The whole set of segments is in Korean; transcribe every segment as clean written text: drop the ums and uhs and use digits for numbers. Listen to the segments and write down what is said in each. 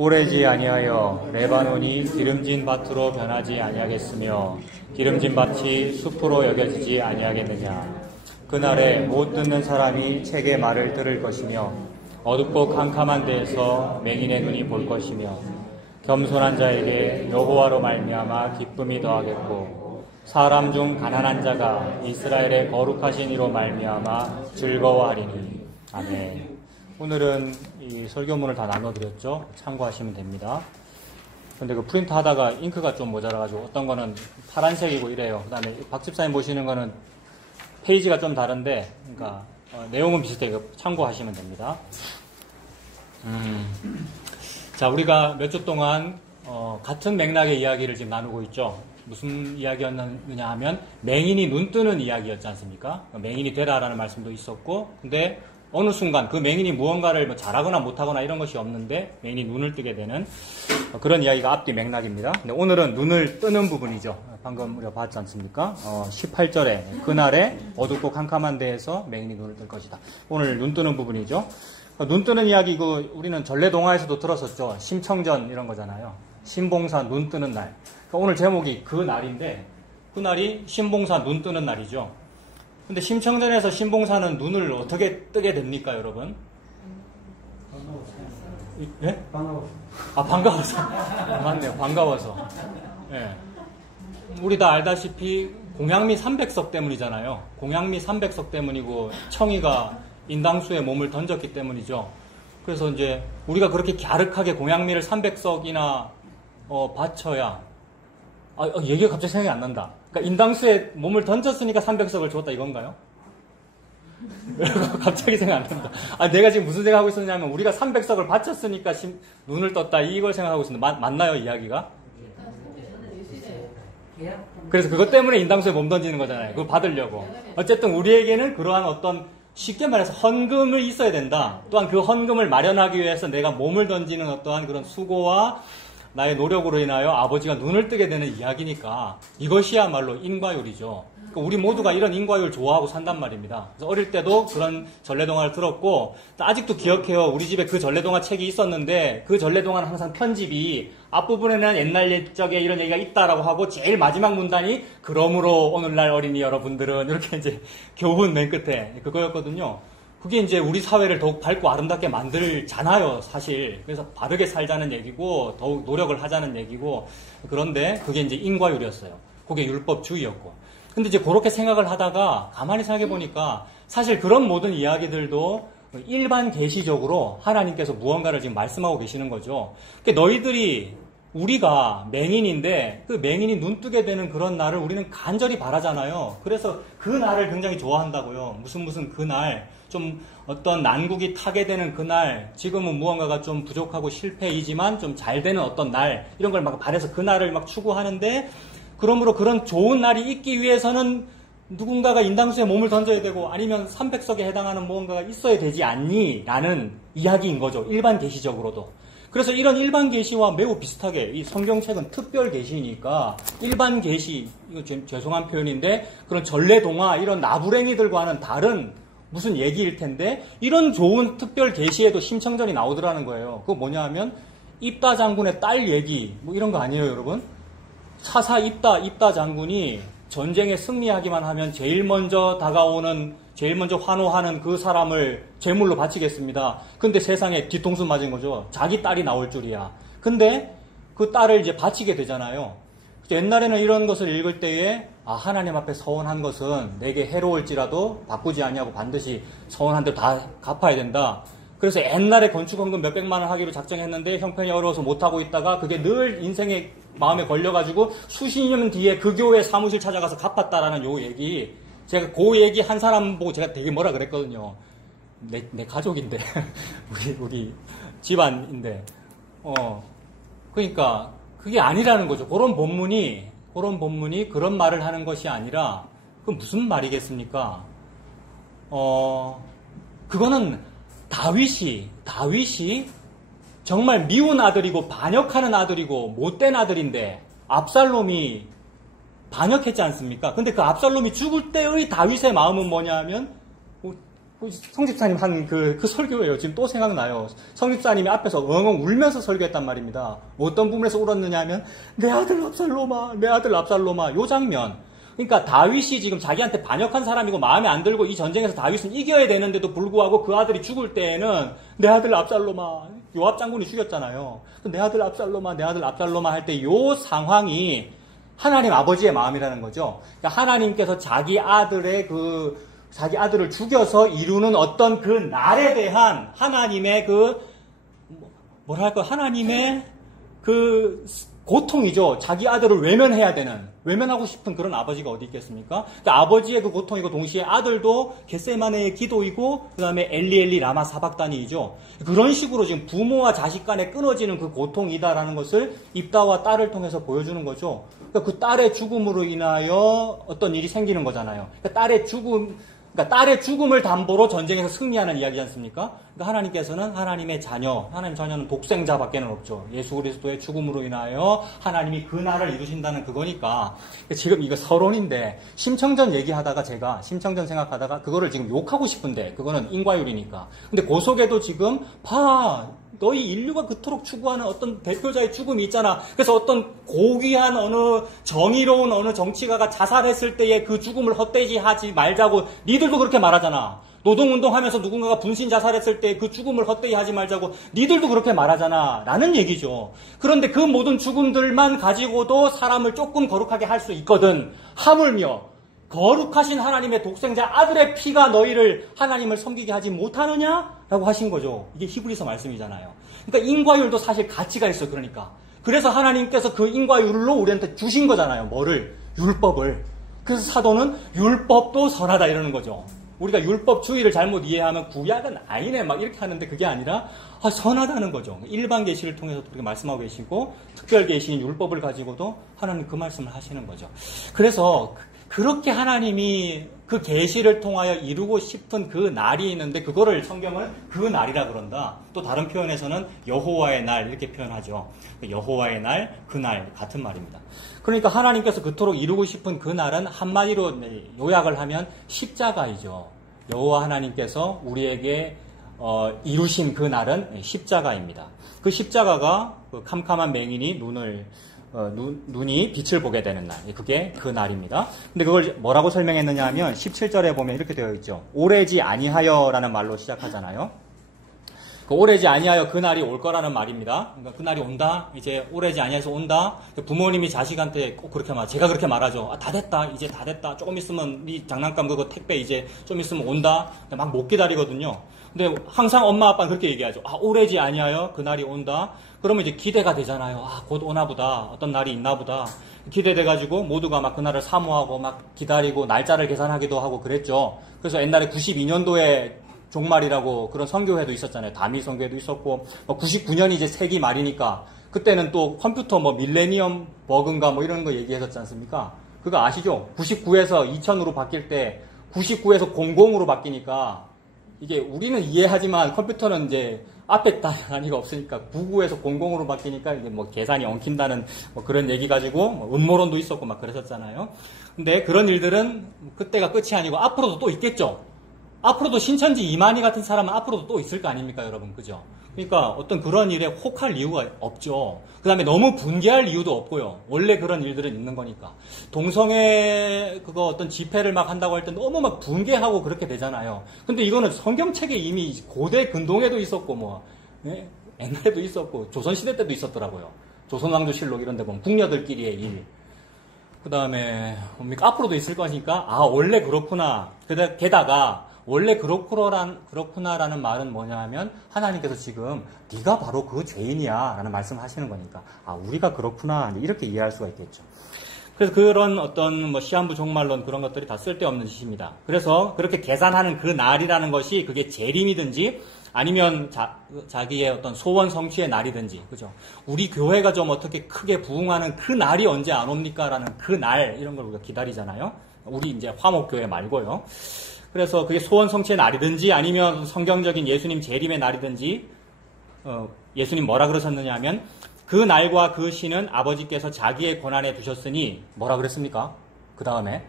오래지 아니하여 레바논이 기름진 밭으로 변하지 아니하겠으며 기름진 밭이 숲으로 여겨지지 아니하겠느냐. 그날에 못 듣는 사람이 책의 말을 들을 것이며 어둡고 캄캄한 데에서 맹인의 눈이 볼 것이며 겸손한 자에게 여호와로 말미암아 기쁨이 더하겠고 사람 중 가난한 자가 이스라엘의 거룩하신 이로 말미암아 즐거워하리니. 아멘. 오늘은 이 설교문을 다 나눠드렸죠. 참고하시면 됩니다. 근데 그 프린트 하다가 잉크가 좀 모자라가지고 어떤 거는 파란색이고 이래요. 그 다음에 박 집사님 보시는 거는 페이지가 좀 다른데, 그러니까 내용은 비슷해요. 참고하시면 됩니다. 자, 우리가 몇 주 동안 같은 맥락의 이야기를 지금 나누고 있죠. 무슨 이야기였느냐 하면 맹인이 눈 뜨는 이야기였지 않습니까? 맹인이 되라라는 말씀도 있었고, 근데 어느 순간 그 맹인이 무언가를 뭐 잘하거나 못하거나 이런 것이 없는데 맹인이 눈을 뜨게 되는 그런 이야기가 앞뒤 맥락입니다. 근데 오늘은 눈을 뜨는 부분이죠. 방금 우리가 봤지 않습니까? 18절에 그날에 어둡고 캄캄한 데에서 맹인이 눈을 뜰 것이다. 오늘 눈 뜨는 부분이죠. 눈 뜨는 이야기 이거 우리는 전래동화에서도 들었었죠. 심청전 이런 거잖아요. 신봉사 눈 뜨는 날. 그러니까 오늘 제목이 그 날인데 그 날이 신봉사 눈 뜨는 날이죠. 근데 심청전에서 신봉사는 눈을 어떻게 뜨게 됩니까, 여러분? 예? 반가워서. 아, 반가워서. 맞네요, 반가워서. 예. 우리 다 알다시피 공양미 300석 때문이잖아요. 공양미 300석 때문이고 청이가 인당수에 몸을 던졌기 때문이죠. 그래서 이제 우리가 그렇게 갸륵하게 공양미를 300석이나 바쳐야 얘기가 갑자기 생각이 안 난다. 그러니까 인당수에 몸을 던졌으니까 300석을 줬다 이건가요? 갑자기 생각 안 난다. 내가 지금 무슨 생각하고 있었냐면 우리가 300석을 바쳤으니까 눈을 떴다 이걸 생각하고 있었는데 맞나요 이야기가? 그래서 그것 때문에 인당수에 몸 던지는 거잖아요. 그거 받으려고. 어쨌든 우리에게는 그러한 어떤 쉽게 말해서 헌금을 있어야 된다. 또한 그 헌금을 마련하기 위해서 내가 몸을 던지는 어떠한 그런 수고와 나의 노력으로 인하여 아버지가 눈을 뜨게 되는 이야기니까 이것이야말로 인과율이죠. 그러니까 우리 모두가 이런 인과율 좋아하고 산단 말입니다. 그래서 어릴 때도 그런 전래동화를 들었고 아직도 기억해요. 우리 집에 그 전래동화 책이 있었는데 그 전래동화는 항상 편집이 앞부분에는 옛날 옛적에 이런 얘기가 있다라고 하고 제일 마지막 문단이 그러므로 오늘날 어린이 여러분들은 이렇게 이제 교훈 맨 끝에 그거였거든요. 그게 이제 우리 사회를 더욱 밝고 아름답게 만들잖아요, 사실. 그래서 바르게 살자는 얘기고, 더욱 노력을 하자는 얘기고, 그런데 그게 이제 인과율이었어요. 그게 율법주의였고. 근데 이제 그렇게 생각을 하다가 가만히 생각해보니까 사실 그런 모든 이야기들도 일반 계시적으로 하나님께서 무언가를 지금 말씀하고 계시는 거죠. 그러니까 너희들이 우리가 맹인인데 그 맹인이 눈 뜨게 되는 그런 날을 우리는 간절히 바라잖아요. 그래서 그 날을 굉장히 좋아한다고요. 무슨 그날. 좀 어떤 난국이 타게 되는 그날, 지금은 무언가가 좀 부족하고 실패이지만 좀 잘 되는 어떤 날, 이런 걸 막 바래서 그 날을 막 추구하는데, 그러므로 그런 좋은 날이 있기 위해서는 누군가가 인당수에 몸을 던져야 되고 아니면 300석에 해당하는 무언가가 있어야 되지 않니? 라는 이야기인 거죠. 일반 계시적으로도. 그래서 이런 일반 계시와 매우 비슷하게 이 성경책은 특별 계시니까 일반 계시, 이거 죄송한 표현인데 그런 전래동화, 이런 나부랭이들과는 다른 무슨 얘기일 텐데 이런 좋은 특별 계시에도 심청전이 나오더라는 거예요. 그거 뭐냐 하면 입다 장군의 딸 얘기 뭐 이런 거 아니에요, 여러분? 차사 입다 장군이 전쟁에 승리하기만 하면 제일 먼저 환호하는 그 사람을 제물로 바치겠습니다. 근데 세상에 뒤통수 맞은 거죠. 자기 딸이 나올 줄이야. 근데 그 딸을 이제 바치게 되잖아요. 옛날에는 이런 것을 읽을 때에 하나님 앞에 서원한 것은 내게 해로울지라도 바꾸지 아니하고 반드시 서원한 대로 다 갚아야 된다. 그래서 옛날에 건축헌금 몇백만 원 하기로 작정했는데 형편이 어려워서 못하고 있다가 그게 늘 인생의 마음에 걸려가지고 수십 년 뒤에 그 교회 사무실 찾아가서 갚았다라는 요 얘기. 제가 그 얘기 한 사람 보고 제가 되게 뭐라 그랬거든요. 내 가족인데. 우리 집안인데. 그러니까 그게 아니라는 거죠. 그런 본문이 그런 말을 하는 것이 아니라, 그 무슨 말이겠습니까? 그거는 다윗이 정말 미운 아들이고 반역하는 아들이고 못된 아들인데 압살롬이 반역했지 않습니까? 근데 그 압살롬이 죽을 때의 다윗의 마음은 뭐냐 하면 성집사님 한 그 설교예요. 지금 또 생각나요. 성집사님이 앞에서 엉엉 울면서 설교했단 말입니다. 어떤 부분에서 울었느냐 하면, 내 아들 압살롬아, 내 아들 압살롬아. 요 장면. 그러니까 다윗이 지금 자기한테 반역한 사람이고 마음에 안 들고 이 전쟁에서 다윗은 이겨야 되는데도 불구하고 그 아들이 죽을 때에는 내 아들 압살롬아, 요압 장군이 죽였잖아요. 내 아들 압살롬아, 내 아들 압살롬아 할 때 요 상황이 하나님 아버지의 마음이라는 거죠. 그러니까 하나님께서 자기 아들을 죽여서 이루는 어떤 그 날에 대한 하나님의 하나님의 그 고통이죠. 자기 아들을 외면하고 싶은 그런 아버지가 어디 있겠습니까? 그러니까 아버지의 그 고통이고 동시에 아들도 겟세마네의 기도이고 그 다음에 엘리 라마 사박다니이죠. 그런 식으로 지금 부모와 자식 간에 끊어지는 그 고통이다라는 것을 입다와 딸을 통해서 보여주는 거죠. 그러니까 그 딸의 죽음으로 인하여 어떤 일이 생기는 거잖아요. 그러니까 딸의 죽음을 담보로 전쟁에서 승리하는 이야기지 않습니까? 그러니까 하나님께서는 하나님의 자녀는 독생자밖에는 없죠. 예수 그리스도의 죽음으로 인하여 하나님이 그 나라를 이루신다는 그거니까. 지금 이거 서론인데 심청전 얘기하다가 제가 심청전 생각하다가 그거를 지금 욕하고 싶은데 그거는 인과율이니까. 근데 그 속에도 지금 너희 인류가 그토록 추구하는 어떤 대표자의 죽음이 있잖아. 그래서 어떤 고귀한 정의로운 어느 정치가가 자살했을 때의 그 죽음을 헛되이 하지 말자고 니들도 그렇게 말하잖아. 노동운동하면서 누군가가 분신 자살했을 때 그 죽음을 헛되이 하지 말자고 니들도 그렇게 말하잖아. 라는 얘기죠. 그런데 그 모든 죽음들만 가지고도 사람을 조금 거룩하게 할 수 있거든. 하물며 거룩하신 하나님의 독생자 아들의 피가 너희를 하나님을 섬기게 하지 못하느냐? 라고 하신 거죠. 이게 히브리서 말씀이잖아요. 그러니까 인과율도 사실 가치가 있어요. 그러니까. 그래서 하나님께서 그 인과율로 우리한테 주신 거잖아요. 뭐를? 율법을. 그래서 사도는 율법도 선하다 이러는 거죠. 우리가 율법주의를 잘못 이해하면 구약은 아니네 막 이렇게 하는데 그게 아니라 선하다는 거죠. 일반 계시를 통해서 그렇게 말씀하고 계시고 특별 계시인 율법을 가지고도 하나님 그 말씀을 하시는 거죠. 그래서 그렇게 하나님이 그 계시를 통하여 이루고 싶은 그 날이 있는데 그거를 성경은 그 날이라 그런다. 또 다른 표현에서는 여호와의 날 이렇게 표현하죠. 여호와의 날, 그 날 같은 말입니다. 그러니까 하나님께서 그토록 이루고 싶은 그 날은 한마디로 요약을 하면 십자가이죠. 여호와 하나님께서 우리에게 이루신 그 날은 십자가입니다. 그 십자가가 그 캄캄한 맹인이 눈이 빛을 보게 되는 날. 그게 그 날입니다. 근데 그걸 뭐라고 설명했느냐 하면 17절에 보면 이렇게 되어 있죠. 오래지 아니하여 라는 말로 시작하잖아요. 그 오래지 아니하여 그 날이 올 거라는 말입니다. 그러니까 그 날이 온다. 이제 오래지 아니해서 온다. 부모님이 자식한테 꼭 그렇게 제가 그렇게 말하죠. 다 됐다. 이제 다 됐다. 조금 있으면 네 장난감 그거 택배 이제 좀 있으면 온다. 막 못 기다리거든요. 근데 항상 엄마 아빠는 그렇게 얘기하죠. 오래지 아니하여 그 날이 온다. 그러면 이제 기대가 되잖아요. 곧 오나 보다. 어떤 날이 있나 보다. 기대돼가지고 모두가 막 그날을 사모하고 막 기다리고 날짜를 계산하기도 하고 그랬죠. 그래서 옛날에 92년도에 종말이라고 그런 선교회도 있었잖아요. 다미 선교회도 있었고 99년이 이제 세기 말이니까 그때는 또 컴퓨터 밀레니엄 버그인가 이런 거 얘기했었지 않습니까? 그거 아시죠? 99에서 2000으로 바뀔 때 99에서 00으로 바뀌니까 이게 우리는 이해하지만 컴퓨터는 이제 앞에 단위가 없으니까 99에서 00으로 바뀌니까 이게 계산이 엉킨다는 그런 얘기 가지고 음모론도 있었고 막 그랬었잖아요. 근데 그런 일들은 그때가 끝이 아니고 앞으로도 또 있겠죠. 앞으로도 신천지 이만희 같은 사람은 앞으로도 또 있을 거 아닙니까, 여러분? 그죠? 그러니까 어떤 그런 일에 혹할 이유가 없죠. 그 다음에 너무 분개할 이유도 없고요. 원래 그런 일들은 있는 거니까. 동성애 어떤 집회를 막 한다고 할 때 너무 막 분개하고 그렇게 되잖아요. 근데 이거는 성경책에 이미 고대 근동에도 있었고 옛날에도 있었고 조선시대 때도 있었더라고요. 조선왕조실록 이런 데 보면 궁녀들끼리의 일. 그 다음에 앞으로도 있을 거니까 원래 그렇구나. 게다가 원래 그렇구나라는 말은 뭐냐 하면 하나님께서 지금 네가 바로 그 죄인이야 라는 말씀을 하시는 거니까 우리가 그렇구나 이렇게 이해할 수가 있겠죠. 그래서 그런 어떤 시한부 종말론 그런 것들이 다 쓸데없는 짓입니다. 그래서 그렇게 계산하는 그 날이라는 것이 그게 재림이든지 아니면 자기의 어떤 소원 성취의 날이든지, 그죠? 우리 교회가 좀 어떻게 크게 부흥하는 그 날이 언제 안 옵니까? 라는 그 날, 이런 걸 우리가 기다리잖아요. 우리 이제 화목교회 말고요. 그래서 그게 소원 성취의 날이든지 아니면 성경적인 예수님 재림의 날이든지, 예수님 뭐라 그러셨느냐 하면 그 날과 그 시는 아버지께서 자기의 권한에 두셨으니 뭐라 그랬습니까? 그 다음에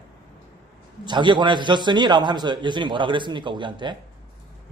자기의 권한에 두셨으니 라고 하면서 예수님 뭐라 그랬습니까? 우리한테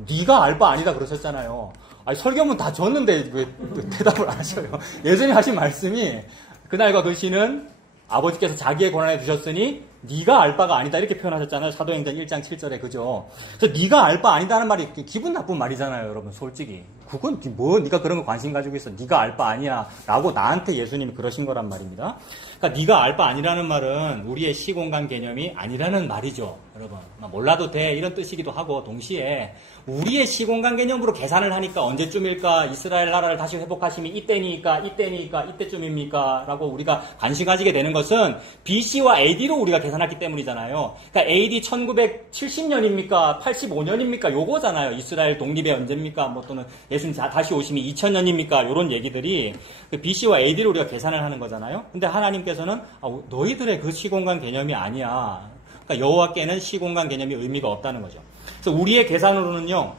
네가 알 바 아니다 그러셨잖아요. 아니, 설교문 다 줬는데 왜 대답을 안 하셔요? 예수님 하신 말씀이 그날과 그 시는 아버지께서 자기의 권한에 두셨으니 네가 알 바가 아니다 이렇게 표현하셨잖아요. 사도행전 1장 7절에 그죠? 그래서 네가 알 바 아니다는 말이 기분 나쁜 말이잖아요, 여러분. 솔직히 그건 뭐 네가 그런 거 관심 가지고 있어? 네가 알 바 아니야라고 나한테 예수님이 그러신 거란 말입니다. 그러니까 네가 알 바 아니라는 말은 우리의 시공간 개념이 아니라는 말이죠, 여러분. 몰라도 돼 이런 뜻이기도 하고 동시에 우리의 시공간 개념으로 계산을 하니까 언제쯤일까? 이스라엘 나라를 다시 회복하심이 이때니까 이때쯤입니까? 라고 우리가 관심 가지게 되는 것은 BC와 AD로 우리가 계산했기 때문이잖아요. 그러니까 AD 1970년입니까? 85년입니까? 요거잖아요. 이스라엘 독립의 언제입니까? 뭐 또는 예수님 다시 오심이 2000년입니까? 요런 얘기들이 BC와 AD로 우리가 계산을 하는 거잖아요. 근데 하나님께서는 너희들의 그 시공간 개념이 아니야. 그러니까 여호와께는 시공간 개념이 의미가 없다는 거죠. 그래서 우리의 계산으로는요,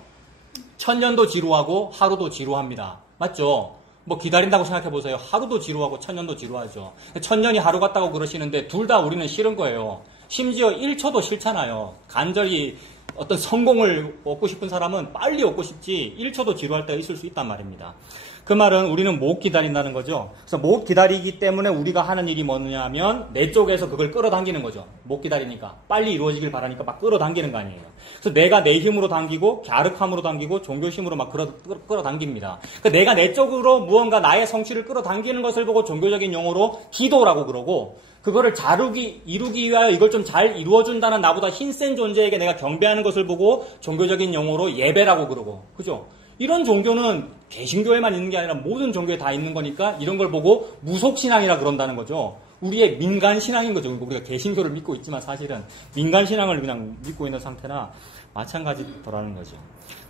1000년도 지루하고 하루도 지루합니다. 맞죠? 뭐 기다린다고 생각해 보세요. 하루도 지루하고 1000년도 지루하죠. 1000년이 하루 같다고 그러시는데 둘 다 우리는 싫은 거예요. 심지어 1초도 싫잖아요. 간절히 어떤 성공을 얻고 싶은 사람은 빨리 얻고 싶지 1초도 지루할 때가 있을 수 있단 말입니다. 그 말은 우리는 못 기다린다는 거죠. 그래서 못 기다리기 때문에 우리가 하는 일이 뭐냐면 내 쪽에서 그걸 끌어당기는 거죠. 못 기다리니까. 빨리 이루어지길 바라니까 막 끌어당기는 거 아니에요. 그래서 내가 내 힘으로 당기고 갸륵함으로 당기고 종교심으로 막 끌어당깁니다. 그러니까 내가 내 쪽으로 무언가 나의 성취를 끌어당기는 것을 보고 종교적인 용어로 기도라고 그러고 그거를 이루기 위하여 이걸 좀 잘 이루어준다는 나보다 힘센 존재에게 내가 경배하는 것을 보고 종교적인 용어로 예배라고 그러고 그죠? 이런 종교는 개신교에만 있는 게 아니라 모든 종교에 다 있는 거니까 이런 걸 보고 무속신앙이라 그런다는 거죠. 우리의 민간신앙인 거죠. 우리가 개신교를 믿고 있지만 사실은 민간신앙을 그냥 믿고 있는 상태나 마찬가지더라는 거죠.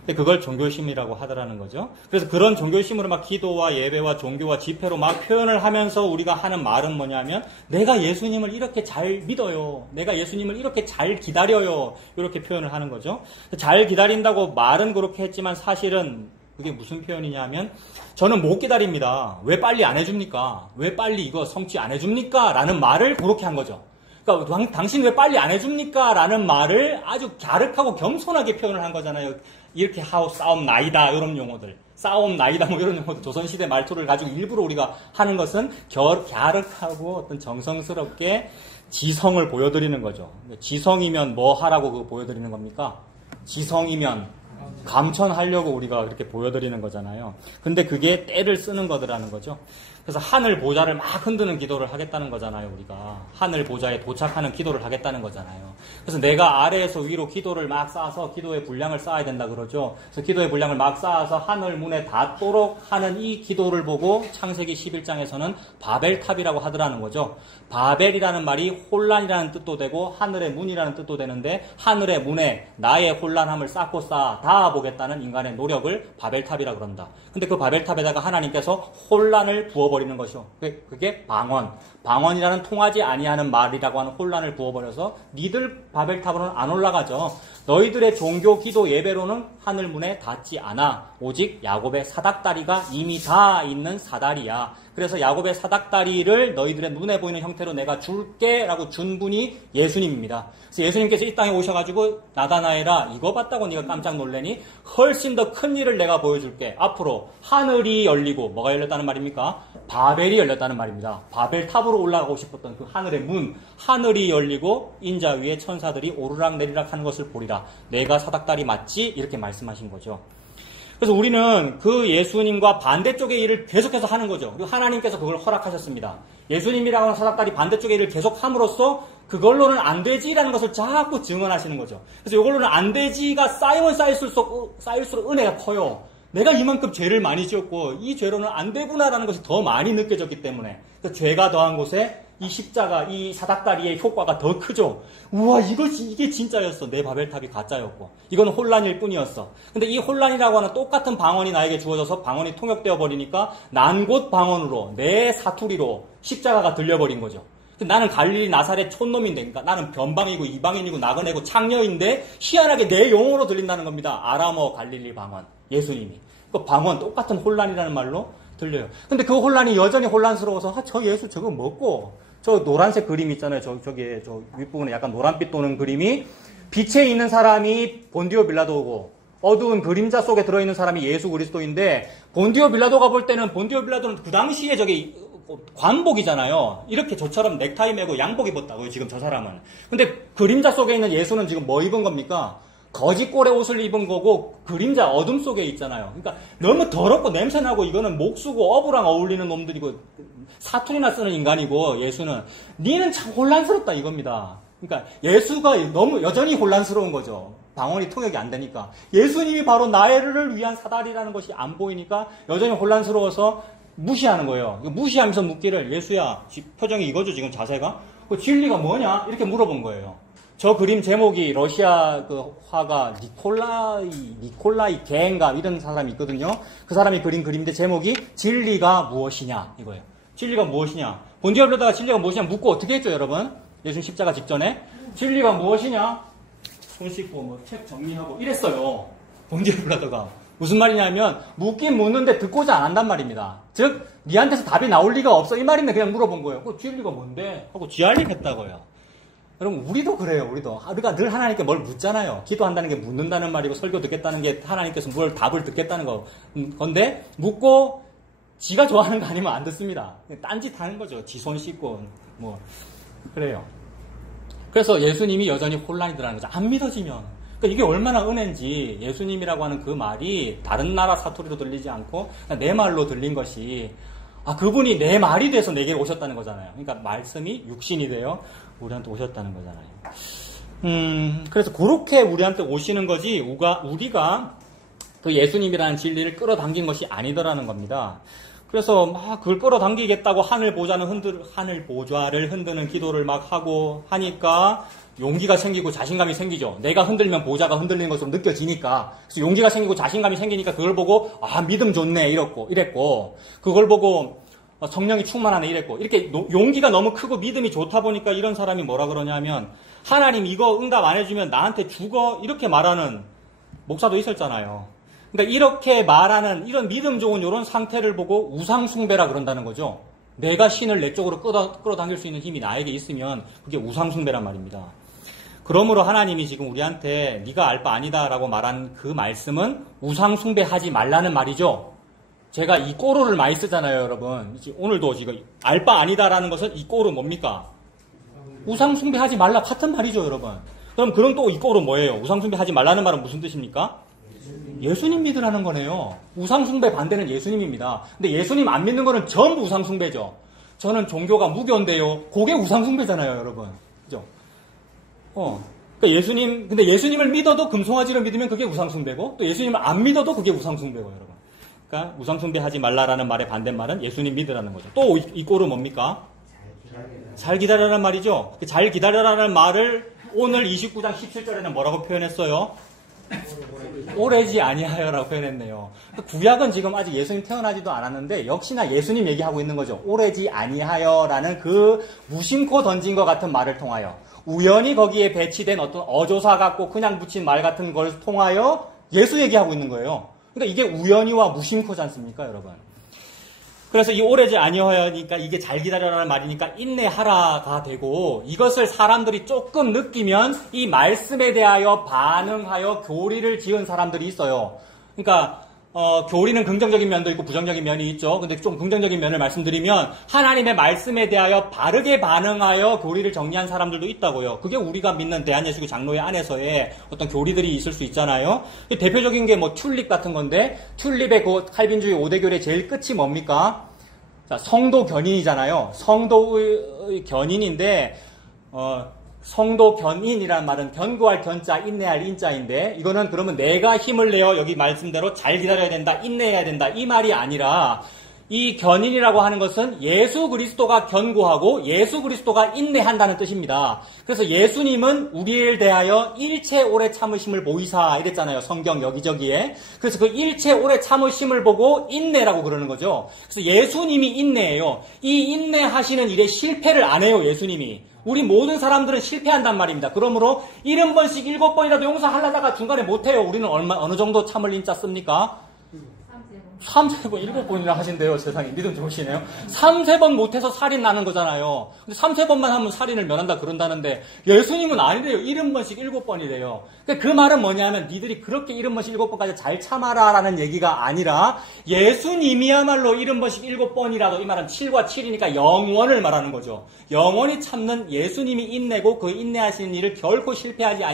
근데 그걸 종교심이라고 하더라는 거죠. 그래서 그런 종교심으로 막 기도와 예배와 종교와 집회로 막 표현을 하면서 우리가 하는 말은 뭐냐면 내가 예수님을 이렇게 잘 믿어요. 내가 예수님을 이렇게 잘 기다려요. 이렇게 표현을 하는 거죠. 잘 기다린다고 말은 그렇게 했지만 사실은 그게 무슨 표현이냐면 저는 못 기다립니다. 왜 빨리 안 해줍니까? 왜 빨리 이거 성취 안 해줍니까? 라는 말을 그렇게 한 거죠. 그러니까 당신 왜 빨리 안 해줍니까? 라는 말을 아주 갸륵하고 겸손하게 표현을 한 거잖아요. 이렇게 하고 싸움나이다 이런 용어들. 싸움나이다 뭐 이런 용어들. 조선시대 말투를 가지고 일부러 우리가 하는 것은 갸륵하고 어떤 정성스럽게 지성을 보여드리는 거죠. 지성이면 뭐 하라고 그거 보여드리는 겁니까? 지성이면 감천하려고 우리가 그렇게 보여드리는 거잖아요. 근데 그게 때를 쓰는 거더라는 거죠. 그래서 하늘 보좌를 막 흔드는 기도를 하겠다는 거잖아요, 우리가. 하늘 보좌에 도착하는 기도를 하겠다는 거잖아요. 그래서 내가 아래에서 위로 기도를 막 쌓아서 기도의 분량을 쌓아야 된다 그러죠. 그래서 기도의 분량을 막 쌓아서 하늘 문에 닿도록 하는 이 기도를 보고 창세기 11장에서는 바벨탑이라고 하더라는 거죠. 바벨이라는 말이 혼란이라는 뜻도 되고 하늘의 문이라는 뜻도 되는데 하늘의 문에 나의 혼란함을 쌓고 쌓아 닿아보겠다는 인간의 노력을 바벨탑이라고 그런다. 근데 그 바벨탑에다가 하나님께서 혼란을 부어버리는 것이요. 그게 방언이라는 통하지 아니하는 말이라고 하는 혼란을 부어버려서 니들 바벨탑으로는 안 올라가죠. 너희들의 종교, 기도, 예배로는 하늘문에 닿지 않아. 오직 야곱의 사닥다리가 이미 다 있는 사다리야. 그래서 야곱의 사닥다리를 너희들의 눈에 보이는 형태로 내가 줄게 라고 준 분이 예수님입니다. 그래서 예수님께서 이 땅에 오셔가지고 나다나엘아 이거 봤다고 네가 깜짝 놀래니? 훨씬 더 큰 일을 내가 보여줄게. 앞으로 하늘이 열리고 뭐가 열렸다는 말입니까? 바벨이 열렸다는 말입니다. 바벨탑으로 올라가고 싶었던 그 하늘의 문, 하늘이 열리고 인자 위에 천사들이 오르락 내리락 하는 것을 보리라. 내가 사닥다리 맞지? 이렇게 말씀하신 거죠. 그래서 우리는 그 예수님과 반대쪽의 일을 계속해서 하는 거죠. 그리고 하나님께서 그걸 허락하셨습니다. 예수님이라고 하는 사닥다리 반대쪽의 일을 계속 함으로써 그걸로는 안 되지라는 것을 자꾸 증언하시는 거죠. 그래서 이걸로는 안 되지가 쌓이면 쌓일수록 은혜가 커요. 내가 이만큼 죄를 많이 지었고 이 죄로는 안 되구나라는 것이 더 많이 느껴졌기 때문에 그래서 죄가 더한 곳에 이 십자가, 이 사닥다리의 효과가 더 크죠. 우와, 이게 진짜였어. 내 바벨탑이 가짜였고. 이건 혼란일 뿐이었어. 근데 이 혼란이라고 하는 똑같은 방언이 나에게 주어져서 방언이 통역되어 버리니까 난 곧 방언으로, 내 사투리로 십자가가 들려버린 거죠. 나는 갈릴리 나사렛 촌놈인데, 그러니까 나는 변방이고 이방인이고 나그네고 창녀인데 희한하게 내 용어로 들린다는 겁니다. 아람어 갈릴리 방언, 예수님이. 그 방언, 똑같은 혼란이라는 말로 들려요. 근데 그 혼란이 여전히 혼란스러워서 저 예수 저거 먹고 저 노란색 그림 있잖아요. 저기에 저 윗부분에 약간 노란빛 도는 그림이 빛에 있는 사람이 본디오 빌라도고 어두운 그림자 속에 들어있는 사람이 예수 그리스도인데, 본디오 빌라도가 볼 때는, 본디오 빌라도는 그 당시에 저게 관복이잖아요. 이렇게 저처럼 넥타이 메고 양복 입었다고요, 지금 저 사람은. 근데 그림자 속에 있는 예수는 지금 뭐 입은 겁니까? 거지 꼴의 옷을 입은 거고, 그림자 어둠 속에 있잖아요. 그러니까 너무 더럽고 냄새나고, 이거는 목수고 어부랑 어울리는 놈들이고, 사투리나 쓰는 인간이고, 예수는. 니는 참 혼란스럽다 이겁니다. 그러니까 예수가 너무 여전히 혼란스러운 거죠. 방언이 통역이 안 되니까. 예수님이 바로 나를 위한 사다리라는 것이 안 보이니까 여전히 혼란스러워서 무시하는 거예요. 무시하면서 묻기를, 예수야, 표정이 이거죠, 지금 자세가? 그 진리가 뭐냐? 이렇게 물어본 거예요. 저 그림 제목이 러시아 그 화가 니콜라이 갱가 이런 사람이 있거든요. 그 사람이 그린 그림인데 제목이 진리가 무엇이냐 이거예요. 진리가 무엇이냐? 본디오 빌라도가 진리가 무엇이냐 묻고 어떻게 했죠, 여러분? 예수님 십자가 직전에 진리가 무엇이냐? 손 씻고 뭐 책 정리하고 이랬어요. 본디오 빌라도가. 무슨 말이냐면 묻긴 묻는데 듣고자 안 한단 말입니다. 즉 니한테서 답이 나올 리가 없어 이 말인데 그냥 물어본 거예요. 그 진리가 뭔데? 하고 쥐알릭했다고요. 여러분 우리도 그래요. 우리도 우리가 늘 하나님께 뭘 묻잖아요. 기도한다는 게 묻는다는 말이고 설교 듣겠다는 게 하나님께서 뭘 답을 듣겠다는 건데 묻고 지가 좋아하는 거 아니면 안 듣습니다. 딴짓 하는 거죠. 지 손 씻고 뭐 그래요. 그래서 예수님이 여전히 혼란이 들어가는 거죠. 안 믿어지면. 그러니까 이게 얼마나 은혜인지 예수님이라고 하는 그 말이 다른 나라 사투리로 들리지 않고 내 말로 들린 것이 그분이 내 말이 돼서 내게 오셨다는 거잖아요. 그러니까 말씀이 육신이 되어 우리한테 오셨다는 거잖아요. 그래서 그렇게 우리한테 오시는 거지 우리가 그 예수님이라는 진리를 끌어당긴 것이 아니더라는 겁니다. 그래서 막 그걸 끌어당기겠다고 하늘 보좌를 흔드는 기도를 막 하고 하니까 용기가 생기고 자신감이 생기죠. 내가 흔들면 보좌가 흔들리는 것으로 느껴지니까. 그래서 용기가 생기고 자신감이 생기니까 그걸 보고 믿음 좋네 이랬고 그걸 보고 성령이 충만하네 이랬고 이렇게 용기가 너무 크고 믿음이 좋다 보니까 이런 사람이 뭐라 그러냐면 하나님 이거 응답 안 해주면 나한테 죽어 이렇게 말하는 목사도 있었잖아요. 그러니까 이렇게 말하는 이런 믿음 좋은 이런 상태를 보고 우상숭배라 그런다는 거죠. 내가 신을 내 쪽으로 끌어당길 수 있는 힘이 나에게 있으면 그게 우상숭배란 말입니다. 그러므로 하나님이 지금 우리한테 네가 알 바 아니다라고 말한 그 말씀은 우상숭배하지 말라는 말이죠. 제가 이 꼬르를 많이 쓰잖아요, 여러분. 오늘도 지금 알 바 아니다라는 것은 이 꼬르 뭡니까? 우상숭배하지 말라 같은 말이죠, 여러분. 그럼 또 이 꼬르 뭐예요? 우상숭배하지 말라는 말은 무슨 뜻입니까? 예수님 믿으라는 거네요. 우상숭배 반대는 예수님입니다. 근데 예수님 안 믿는 거는 전부 우상숭배죠. 저는 종교가 무교인데요. 그게 우상숭배잖아요, 여러분. 그죠? 그러니까 근데 예수님을 믿어도 금송아지를 믿으면 그게 우상숭배고, 또 예수님을 안 믿어도 그게 우상숭배고, 여러분. 그러니까 우상숭배하지 말라라는 말의 반대말은 예수님 믿으라는 거죠. 또 이 꼴은 뭡니까? 잘 기다려라는 말이죠. 잘 기다려라는 말을 오늘 29장 17절에는 뭐라고 표현했어요? 오래지 아니하여라고 표현했네요. 구약은 지금 아직 예수님 태어나지도 않았는데 역시나 예수님 얘기하고 있는 거죠. 오래지 아니하여라는 그 무심코 던진 것 같은 말을 통하여 우연히 거기에 배치된 어떤 어조사 같고 그냥 붙인 말 같은 걸 통하여 예수 얘기하고 있는 거예요. 그러니까 이게 우연히와 무심코지 않습니까, 여러분? 그래서 이 오래지 아니하여니까 이게 잘 기다려라는 말이니까 인내하라가 되고 이것을 사람들이 조금 느끼면 이 말씀에 대하여 반응하여 교리를 지은 사람들이 있어요. 그러니까 교리는 긍정적인 면도 있고 부정적인 면이 있죠. 근데 좀 긍정적인 면을 말씀드리면 하나님의 말씀에 대하여 바르게 반응하여 교리를 정리한 사람들도 있다고요. 그게 우리가 믿는 대한예수교 장로회 안에서의 어떤 교리들이 있을 수 있잖아요. 대표적인 게 뭐 튤립 같은 건데 튤립의 그 칼빈주의 5대 교리의 제일 끝이 뭡니까? 자, 성도 견인이잖아요. 성도의 견인인데 성도 견인이라는 말은 견고할 견자, 인내할 인자인데 이거는 그러면 내가 힘을 내어 여기 말씀대로 잘 기다려야 된다, 인내해야 된다 이 말이 아니라 이 견인이라고 하는 것은 예수 그리스도가 견고하고 예수 그리스도가 인내한다는 뜻입니다. 그래서 예수님은 우리를 대하여 일체 오래 참으심을 보이사 이랬잖아요. 성경 여기저기에. 그래서 그 일체 오래 참으심을 보고 인내라고 그러는 거죠. 그래서 예수님이 인내해요. 이 인내하시는 일에 실패를 안 해요. 예수님이. 우리 모든 사람들은 실패한단 말입니다. 그러므로 70번씩 7번이라도 용서하려다가 중간에 못해요. 우리는 어느 정도 참을 인자 씁니까? 3, 4번, 7번이나 하신대요. 세상에. 믿음 좋으시네요. 3, 4번 못해서 살인 나는 거잖아요. 근데 3, 4번만 하면 살인을 면한다 그런다는데 예수님은 아니래요. 70번씩 7번이래요. 그 말은 뭐냐면 니들이 그렇게 70번씩 7번까지 잘 참아라라는 얘기가 아니라 예수님이야말로 70번씩 7번이라도 이 말은 7과 7이니까 영원을 말하는 거죠. 영원히 참는 예수님이 인내고 그 인내하시는 일을 결코 실패하지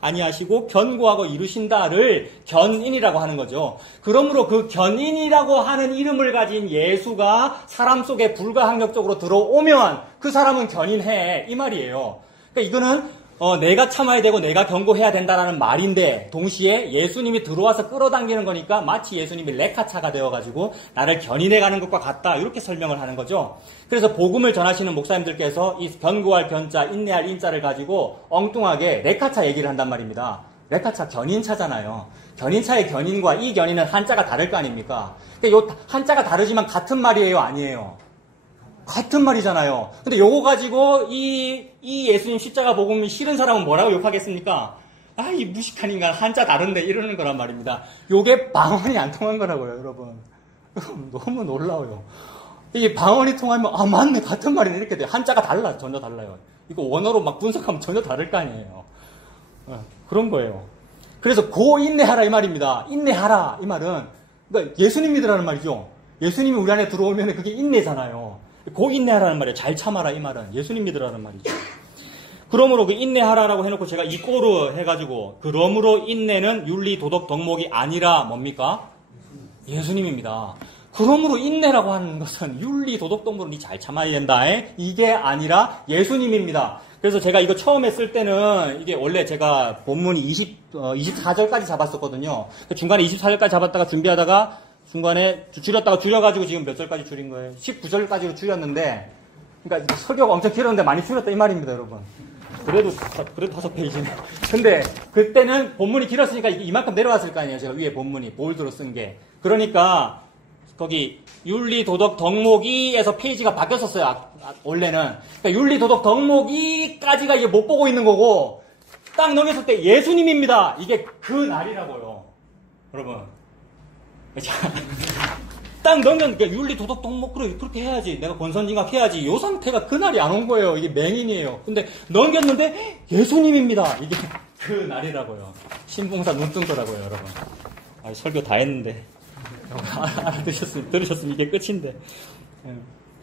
아니하시고 견고하고 이루신다를 견인이라고 하는 거죠. 그러므로 그 견인이라고 하는 이름을 가진 예수가 사람 속에 불가항력적으로 들어오면 그 사람은 견인해 이 말이에요. 그러니까 이거는 내가 참아야 되고 내가 경고해야 된다라는 말인데 동시에 예수님이 들어와서 끌어당기는 거니까 마치 예수님이 레카차가 되어가지고 나를 견인해가는 것과 같다 이렇게 설명을 하는 거죠. 그래서 복음을 전하시는 목사님들께서 이 견고할 견자, 인내할 인자를 가지고 엉뚱하게 레카차 얘기를 한단 말입니다. 레카차 견인차잖아요. 견인차의 견인과 이 견인은 한자가 다를 거 아닙니까? 근데 요 한자가 다르지만 같은 말이에요, 아니에요? 같은 말이잖아요. 근데 요거 가지고 이 예수님 십자가 복음이 싫은 사람은 뭐라고 욕하겠습니까? 아, 이 무식한 인간 한자 다른데 이러는 거란 말입니다. 요게 방언이 안 통한 거라고요, 여러분. 너무 놀라워요. 이게 방언이 통하면 아 맞네 같은 말이네 이렇게 돼요. 한자가 달라 전혀 달라요. 이거 원어로 막 분석하면 전혀 다를 거 아니에요. 그런 거예요. 그래서 고 인내하라 이 말입니다. 인내하라 이 말은 그러니까 예수님 믿으라는 말이죠. 예수님이 우리 안에 들어오면 그게 인내잖아요. 고 인내하라는 말이에요. 잘 참아라 이 말은 예수님 믿으라는 말이죠. 그러므로 그 인내하라라고 해놓고 제가 이 꼬로 해가지고 그러므로 인내는 윤리 도덕 덕목이 아니라 뭡니까? 예수님입니다. 그러므로 인내라고 하는 것은 윤리 도덕 덕목을 니 잘 참아야 된다. 이게 아니라 예수님입니다. 그래서 제가 이거 처음에 쓸 때는 이게 원래 제가 본문이 24절까지 잡았었거든요. 중간에 24절까지 잡았다가 준비하다가 중간에 줄였다가 줄여가지고 지금 몇 절까지 줄인 거예요? 19절까지로 줄였는데, 그러니까 설교가 엄청 길었는데 많이 줄였다 이 말입니다, 여러분. 그래도 5페이지네. 근데 그때는 본문이 길었으니까 이만큼 내려왔을 거 아니에요. 제가 위에 본문이 볼드로 쓴 게. 그러니까 거기 윤리 도덕 덕목이에서 페이지가 바뀌었었어요. 원래는. 그러니까 윤리 도덕 덕목이까지가 이게 못 보고 있는 거고 딱 넘겼을 때 예수님입니다. 이게 그 날이라고요, 여러분. 딱 넘겼는데 윤리 도덕 덕목 그렇게 해야지 내가 권선징악 해야지 이 상태가 그날이 안 온 거예요. 이게 맹인이에요. 근데 넘겼는데 예수님입니다. 이게 그 날이라고요. 신봉사 눈뜬 거라고요, 여러분. 설교 다 했는데 들으셨으면 이게 끝인데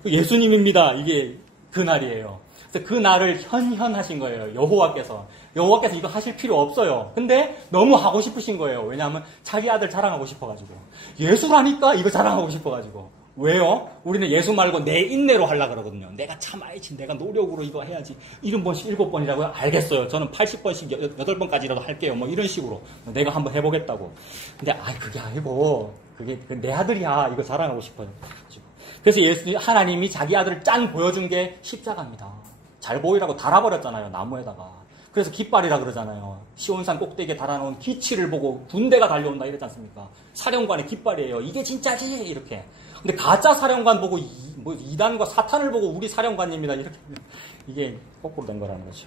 예수님입니다. 이게 그 날이에요. 그래서 그 날을 현현하신 거예요. 여호와께서 이거 하실 필요 없어요. 근데 너무 하고 싶으신 거예요. 왜냐하면 자기 아들 자랑하고 싶어가지고. 예수라니까 이거 자랑하고 싶어가지고. 왜요? 우리는 예수 말고 내 인내로 하려고 그러거든요. 내가 참아야지, 내가 노력으로 이거 해야지. 70번씩 7번이라고요? 알겠어요. 저는 80번씩 8번까지라도 할게요. 뭐 이런 식으로. 내가 한번 해보겠다고. 근데 그게 아니고 그게 내 아들이야. 이거 자랑하고 싶어요. 그래서 하나님이 자기 아들을 짠 보여준 게 십자가입니다. 잘 보이라고 달아버렸잖아요, 나무에다가. 그래서 깃발이라 그러잖아요. 시온산 꼭대기에 달아놓은 기치를 보고 군대가 달려온다 이랬지 않습니까? 사령관의 깃발이에요. 이게 진짜지 이렇게. 근데 가짜 사령관 보고 이단과 사탄을 보고 우리 사령관입니다 이렇게. 이게 거꾸로 된 거라는 거죠.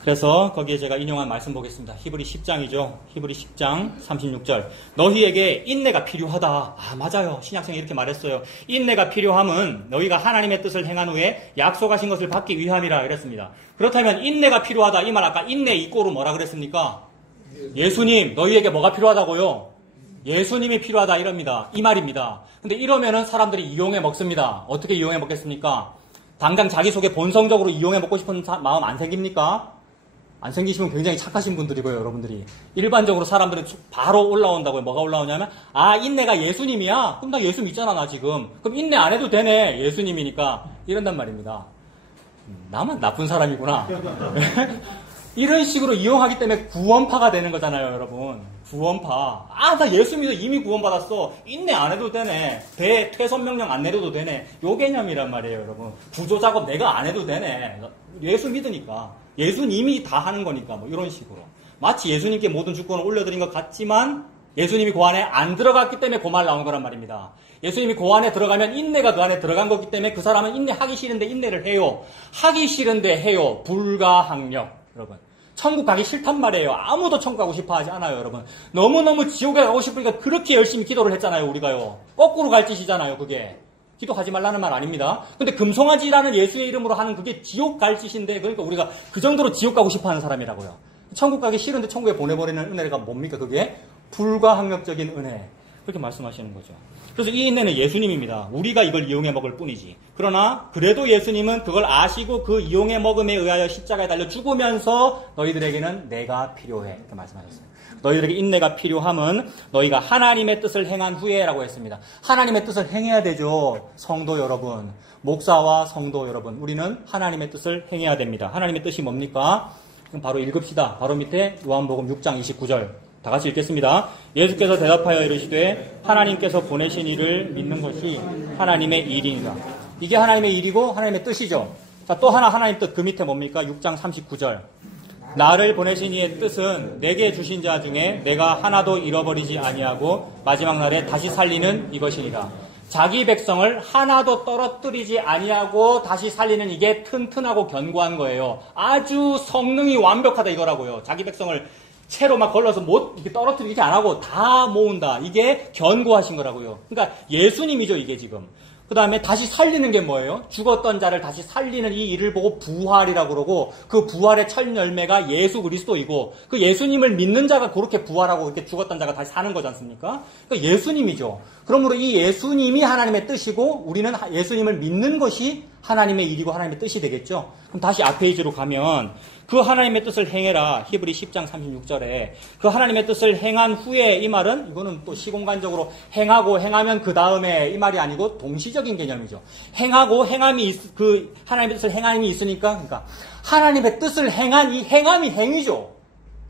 그래서 거기에 제가 인용한 말씀 보겠습니다. 히브리 10장이죠. 히브리 10장 36절. 너희에게 인내가 필요하다. 맞아요. 신약성에 이렇게 말했어요. 인내가 필요함은 너희가 하나님의 뜻을 행한 후에 약속하신 것을 받기 위함이라 그랬습니다. 그렇다면 인내가 필요하다. 이 말 아까 인내 이꼬로 뭐라 그랬습니까? 예수님, 너희에게 뭐가 필요하다고요? 예수님이 필요하다 이럽니다. 이 말입니다. 근데 이러면은 사람들이 이용해 먹습니다. 어떻게 이용해 먹겠습니까? 당장 자기 속에 본성적으로 이용해 먹고 싶은 마음 안 생깁니까? 안 생기시면 굉장히 착하신 분들이고요, 여러분들이. 일반적으로 사람들은 바로 올라온다고요. 뭐가 올라오냐면, 인내가 예수님이야? 그럼 나 예수 믿잖아, 나 지금. 그럼 인내 안 해도 되네, 예수님이니까. 이런단 말입니다. 나만 나쁜 사람이구나. 이런 식으로 이용하기 때문에 구원파가 되는 거잖아요, 여러분. 구원파. 나 예수 믿어 이미 구원받았어. 인내 안 해도 되네. 퇴선 명령 안 내려도 되네. 요 개념이란 말이에요, 여러분. 구조 작업 내가 안 해도 되네. 예수 믿으니까. 예수님이 다 하는 거니까, 뭐, 이런 식으로. 마치 예수님께 모든 주권을 올려드린 것 같지만, 예수님이 그 안에 안 들어갔기 때문에 그 말 나온 거란 말입니다. 예수님이 그 안에 들어가면 인내가 그 안에 들어간 거기 때문에 그 사람은 인내하기 싫은데 인내를 해요. 하기 싫은데 해요. 불가항력. 여러분. 천국 가기 싫단 말이에요. 아무도 천국 가고 싶어 하지 않아요, 여러분. 너무너무 지옥에 가고 싶으니까 그렇게 열심히 기도를 했잖아요, 우리가요. 거꾸로 갈 짓이잖아요, 그게. 기도하지 말라는 말 아닙니다. 근데 금송아지라는 예수의 이름으로 하는 그게 지옥 갈 짓인데, 그러니까 우리가 그 정도로 지옥 가고 싶어 하는 사람이라고요. 천국 가기 싫은데 천국에 보내버리는 은혜가 뭡니까, 그게? 불가항력적인 은혜. 그렇게 말씀하시는 거죠. 그래서 이 인내는 예수님입니다. 우리가 이걸 이용해 먹을 뿐이지. 그러나 그래도 예수님은 그걸 아시고 그 이용해 먹음에 의하여 십자가에 달려 죽으면서 너희들에게는 내가 필요해. 이렇게 말씀하셨어요. 너희들에게 인내가 필요함은 너희가 하나님의 뜻을 행한 후에라고 했습니다. 하나님의 뜻을 행해야 되죠. 성도 여러분. 목사와 성도 여러분. 우리는 하나님의 뜻을 행해야 됩니다. 하나님의 뜻이 뭡니까? 그럼 바로 읽읍시다. 바로 밑에 요한복음 6장 29절. 다 같이 읽겠습니다. 예수께서 대답하여 이르시되 하나님께서 보내신 이를 믿는 것이 하나님의 일이니라. 이게 하나님의 일이고 하나님의 뜻이죠. 자, 또 하나 하나님 뜻 그 밑에 뭡니까? 6장 39절. 나를 보내신 이의 뜻은 내게 주신 자 중에 내가 하나도 잃어버리지 아니하고 마지막 날에 다시 살리는 이것이니라. 자기 백성을 하나도 떨어뜨리지 아니하고 다시 살리는 이게 튼튼하고 견고한 거예요. 아주 성능이 완벽하다 이거라고요. 자기 백성을 채로 막 걸러서 못 이렇게 떨어뜨리지 안 하고 다 모은다. 이게 견고하신 거라고요. 그러니까 예수님이죠, 이게 지금. 그 다음에 다시 살리는 게 뭐예요? 죽었던 자를 다시 살리는 이 일을 보고 부활이라고 그러고 그 부활의 첫 열매가 예수 그리스도이고 그 예수님을 믿는 자가 그렇게 부활하고 그렇게 죽었던 자가 다시 사는 거지 않습니까? 그러니까 예수님이죠. 그러므로 이 예수님이 하나님의 뜻이고 우리는 예수님을 믿는 것이 하나님의 일이고 하나님의 뜻이 되겠죠. 그럼 다시 앞 페이지로 가면 그 하나님의 뜻을 행해라. 히브리 10장 36절에 그 하나님의 뜻을 행한 후에 이 말은 이거는 또 시공간적으로 행하고 행하면 그 다음에 이 말이 아니고 동시적인 개념이죠. 행하고 행함이 그 하나님의 뜻을 행함이 있으니까 그러니까 하나님의 뜻을 행한 이 행함이 행위죠.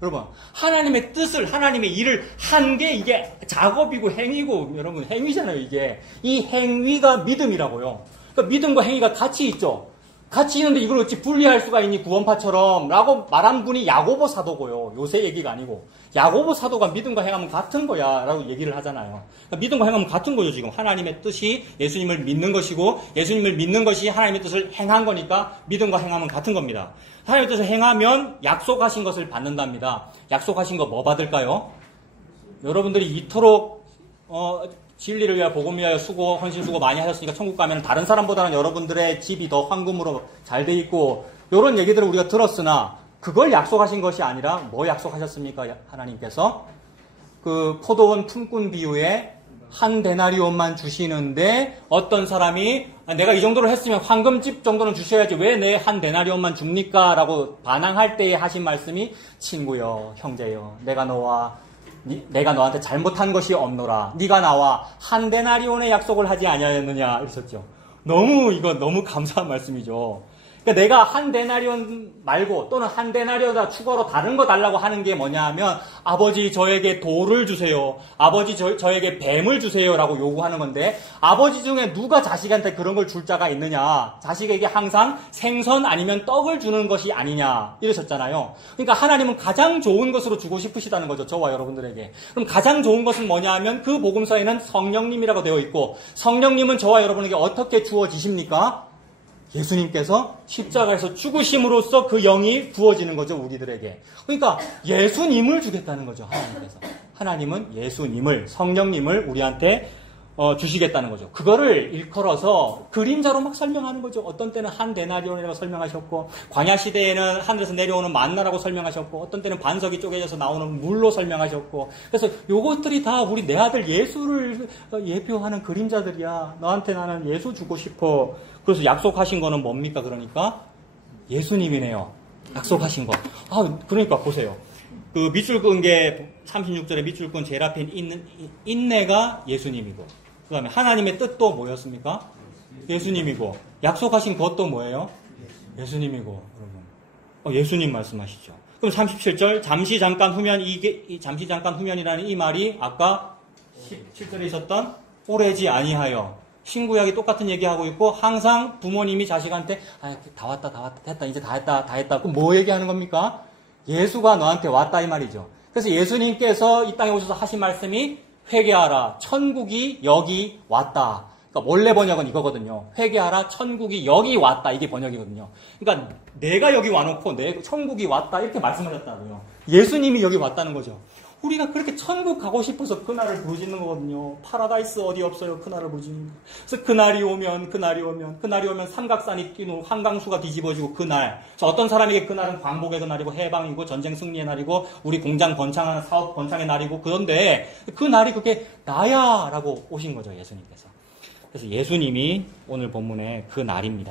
여러분 하나님의 뜻을 하나님의 일을 한 게 이게 작업이고 행위고 여러분 행위잖아요. 이게 이 행위가 믿음이라고요. 그러니까 믿음과 행위가 같이 있죠. 같이 있는데 이걸 어찌 분리할 수가 있니 구원파처럼 라고 말한 분이 야고보 사도고요. 요새 얘기가 아니고 야고보 사도가 믿음과 행함은 같은 거야 라고 얘기를 하잖아요. 그러니까 믿음과 행함은 같은 거죠. 지금 하나님의 뜻이 예수님을 믿는 것이고 예수님을 믿는 것이 하나님의 뜻을 행한 거니까 믿음과 행함은 같은 겁니다. 하나님의 뜻을 행하면 약속하신 것을 받는답니다. 약속하신 거 뭐 받을까요? 여러분들이 이토록 진리를 위하여 복음을 위하여 수고, 헌신 수고 많이 하셨으니까 천국 가면 다른 사람보다는 여러분들의 집이 더 황금으로 잘 돼 있고 이런 얘기들을 우리가 들었으나 그걸 약속하신 것이 아니라 뭐 약속하셨습니까? 하나님께서 그 포도원 품꾼 비유에 한 데나리온만 주시는데 어떤 사람이 내가 이 정도로 했으면 황금집 정도는 주셔야지 왜 내 한 데나리온만 줍니까? 라고 반항할 때에 하신 말씀이 친구여, 형제여, 내가 너한테 잘못한 것이 없노라. 네가 나와 한 데나리온의 약속을 하지 아니하였느냐 이랬었죠. 너무 감사한 말씀이죠. 그러니까 내가 한 데나리온 말고 또는 한 데나리온보다 추가로 다른 거 달라고 하는 게 뭐냐 하면 아버지 저에게 돌을 주세요. 아버지 저에게 뱀을 주세요 라고 요구하는 건데 아버지 중에 누가 자식한테 그런 걸 줄 자가 있느냐. 자식에게 항상 생선 아니면 떡을 주는 것이 아니냐 이러셨잖아요. 그러니까 하나님은 가장 좋은 것으로 주고 싶으시다는 거죠. 저와 여러분들에게. 그럼 가장 좋은 것은 뭐냐 하면 그 복음서에는 성령님이라고 되어 있고 성령님은 저와 여러분에게 어떻게 주어지십니까? 예수님께서 십자가에서 죽으심으로써 그 영이 부어지는 거죠, 우리들에게. 그러니까 예수님을 주겠다는 거죠, 하나님께서. 하나님은 예수님을, 성령님을 우리한테 주시겠다는 거죠. 그거를 일컬어서 그림자로 막 설명하는 거죠. 어떤 때는 한 데나리온이라고 설명하셨고, 광야 시대에는 하늘에서 내려오는 만나라고 설명하셨고, 어떤 때는 반석이 쪼개져서 나오는 물로 설명하셨고, 그래서 요것들이 다 우리 내 아들 예수를 예표하는 그림자들이야. 너한테 나는 예수 주고 싶어. 그래서 약속하신 거는 뭡니까? 그러니까 예수님이네요. 약속하신 거. 그러니까 보세요. 그 밑줄 끈 게 36절에 밑줄 끈 제일 앞에 있는 인내가 예수님이고 그 다음에 하나님의 뜻도 뭐였습니까? 예수님이고 약속하신 것도 뭐예요? 예수님이고 여러분. 예수님 말씀하시죠. 그럼 37절 잠시 잠깐 후면이라는 이 말이 아까 17절에 있었던 오래지 아니하여 신구약이 똑같은 얘기하고 있고 항상 부모님이 자식한테 다 왔다 됐다 이제 다 했다 그럼 뭐 얘기하는 겁니까? 예수가 너한테 왔다 이 말이죠. 그래서 예수님께서 이 땅에 오셔서 하신 말씀이 회개하라 천국이 여기 왔다. 그러니까 그러니까 원래 번역은 이거거든요. 회개하라, 천국이 여기 왔다. 이게 번역이거든요. 그러니까 내가 여기 와놓고 천국이 왔다. 이렇게 말씀하셨다고요. 예수님이 여기 왔다는 거죠. 우리가 그렇게 천국 가고 싶어서 그날을 부르짖는 거거든요. 파라다이스 어디 없어요. 그날을 부르짖는 거. 그래서 그날이 오면 삼각산이 뛰고 한강수가 뒤집어지고 그날. 어떤 사람에게 그날은 광복의 그날이고 해방이고 전쟁 승리의 날이고 우리 공장 번창하는 사업 번창의 날이고 그런데 그 날이 그게 나야 라고 오신 거죠. 예수님께서. 그래서 예수님이 오늘 본문의 그 날입니다.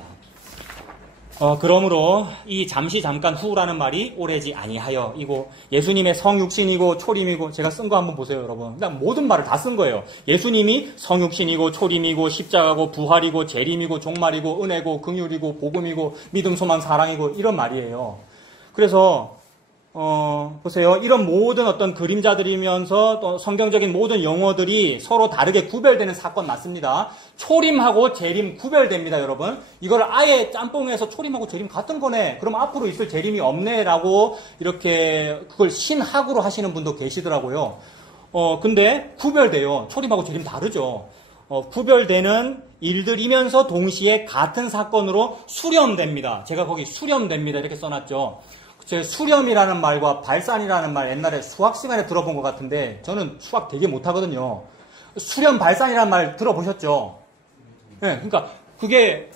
그러므로 이 잠시 잠깐 후라는 말이 오래지 아니하여 이고 예수님의 성육신이고 초림이고 제가 쓴 거 한번 보세요 여러분. 그냥 모든 말을 다 쓴 거예요. 예수님이 성육신이고 초림이고 십자가고 부활이고 재림이고 종말이고 은혜고 긍휼이고 복음이고 믿음 소망 사랑이고 이런 말이에요. 그래서 보세요. 이런 모든 어떤 그림자들이면서 또 성경적인 모든 용어들이 서로 다르게 구별되는 사건 맞습니다. 초림하고 재림 구별됩니다, 여러분. 이걸 아예 짬뽕해서 초림하고 재림 같은 거네. 그럼 앞으로 있을 재림이 없네라고 이렇게 그걸 신학으로 하시는 분도 계시더라고요. 근데 구별돼요. 초림하고 재림 다르죠. 구별되는 일들이면서 동시에 같은 사건으로 수렴됩니다. 제가 거기 수렴됩니다. 이렇게 써놨죠. 제 수렴이라는 말과 발산이라는 말 옛날에 수학 시간에 들어본 것 같은데 저는 수학 되게 못하거든요. 수렴 발산이라는 말 들어보셨죠? 네, 그러니까 그게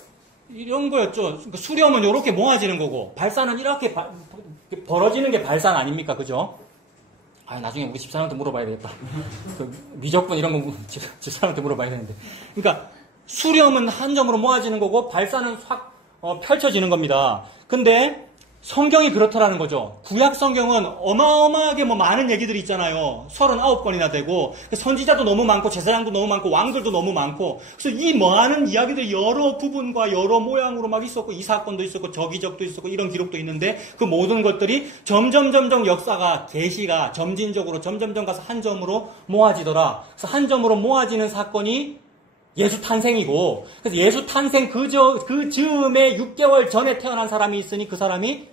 이런 거였죠. 그러니까 수렴은 이렇게 모아지는 거고 발산은 이렇게 벌어지는 게 발산 아닙니까? 그죠? 나중에 우리 집사람한테 물어봐야 되겠다. 미적분 이런 거 집사람한테 물어봐야 되는데. 그러니까 수렴은 한 점으로 모아지는 거고 발산은 확 펼쳐지는 겁니다. 근데 성경이 그렇더라는 거죠. 구약 성경은 어마어마하게 많은 얘기들이 있잖아요. 39권이나 되고 선지자도 너무 많고 제사장도 너무 많고 왕들도 너무 많고 그래서 이 많은 이야기들이 여러 부분과 여러 모양으로 막 있었고 이 사건도 있었고 저 기적도 있었고 이런 기록도 있는데 그 모든 것들이 점점 역사가 계시가 점진적으로 점점 가서 한 점으로 모아지더라. 그래서 한 점으로 모아지는 사건이 예수 탄생이고 그래서 예수 탄생 그 즈음에 6개월 전에 태어난 사람이 있으니 그 사람이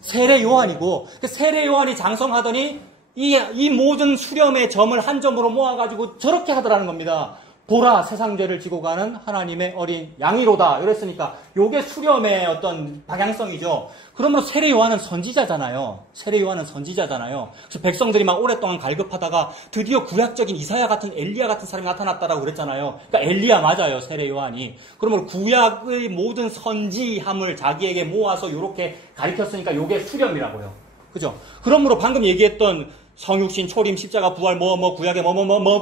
세례 요한이고 세례 요한이 장성하더니 이 모든 수렴의 점을 한 점으로 모아가지고 저렇게 하더라는 겁니다. 보라 세상 죄를 지고 가는 하나님의 어린 양이로다 이랬으니까 요게 수렴의 어떤 방향성이죠. 그러면 세례 요한은 선지자잖아요. 그래서 백성들이 막 오랫동안 갈급하다가 드디어 구약적인 이사야 같은 엘리야 같은 사람이 나타났다라고 그랬잖아요. 그러니까 엘리야 맞아요. 세례 요한이. 그러면 구약의 모든 선지함을 자기에게 모아서 요렇게 가리켰으니까 요게 수렴이라고요. 그죠? 그러므로 방금 얘기했던 성육신, 초림, 십자가, 부활, 구약의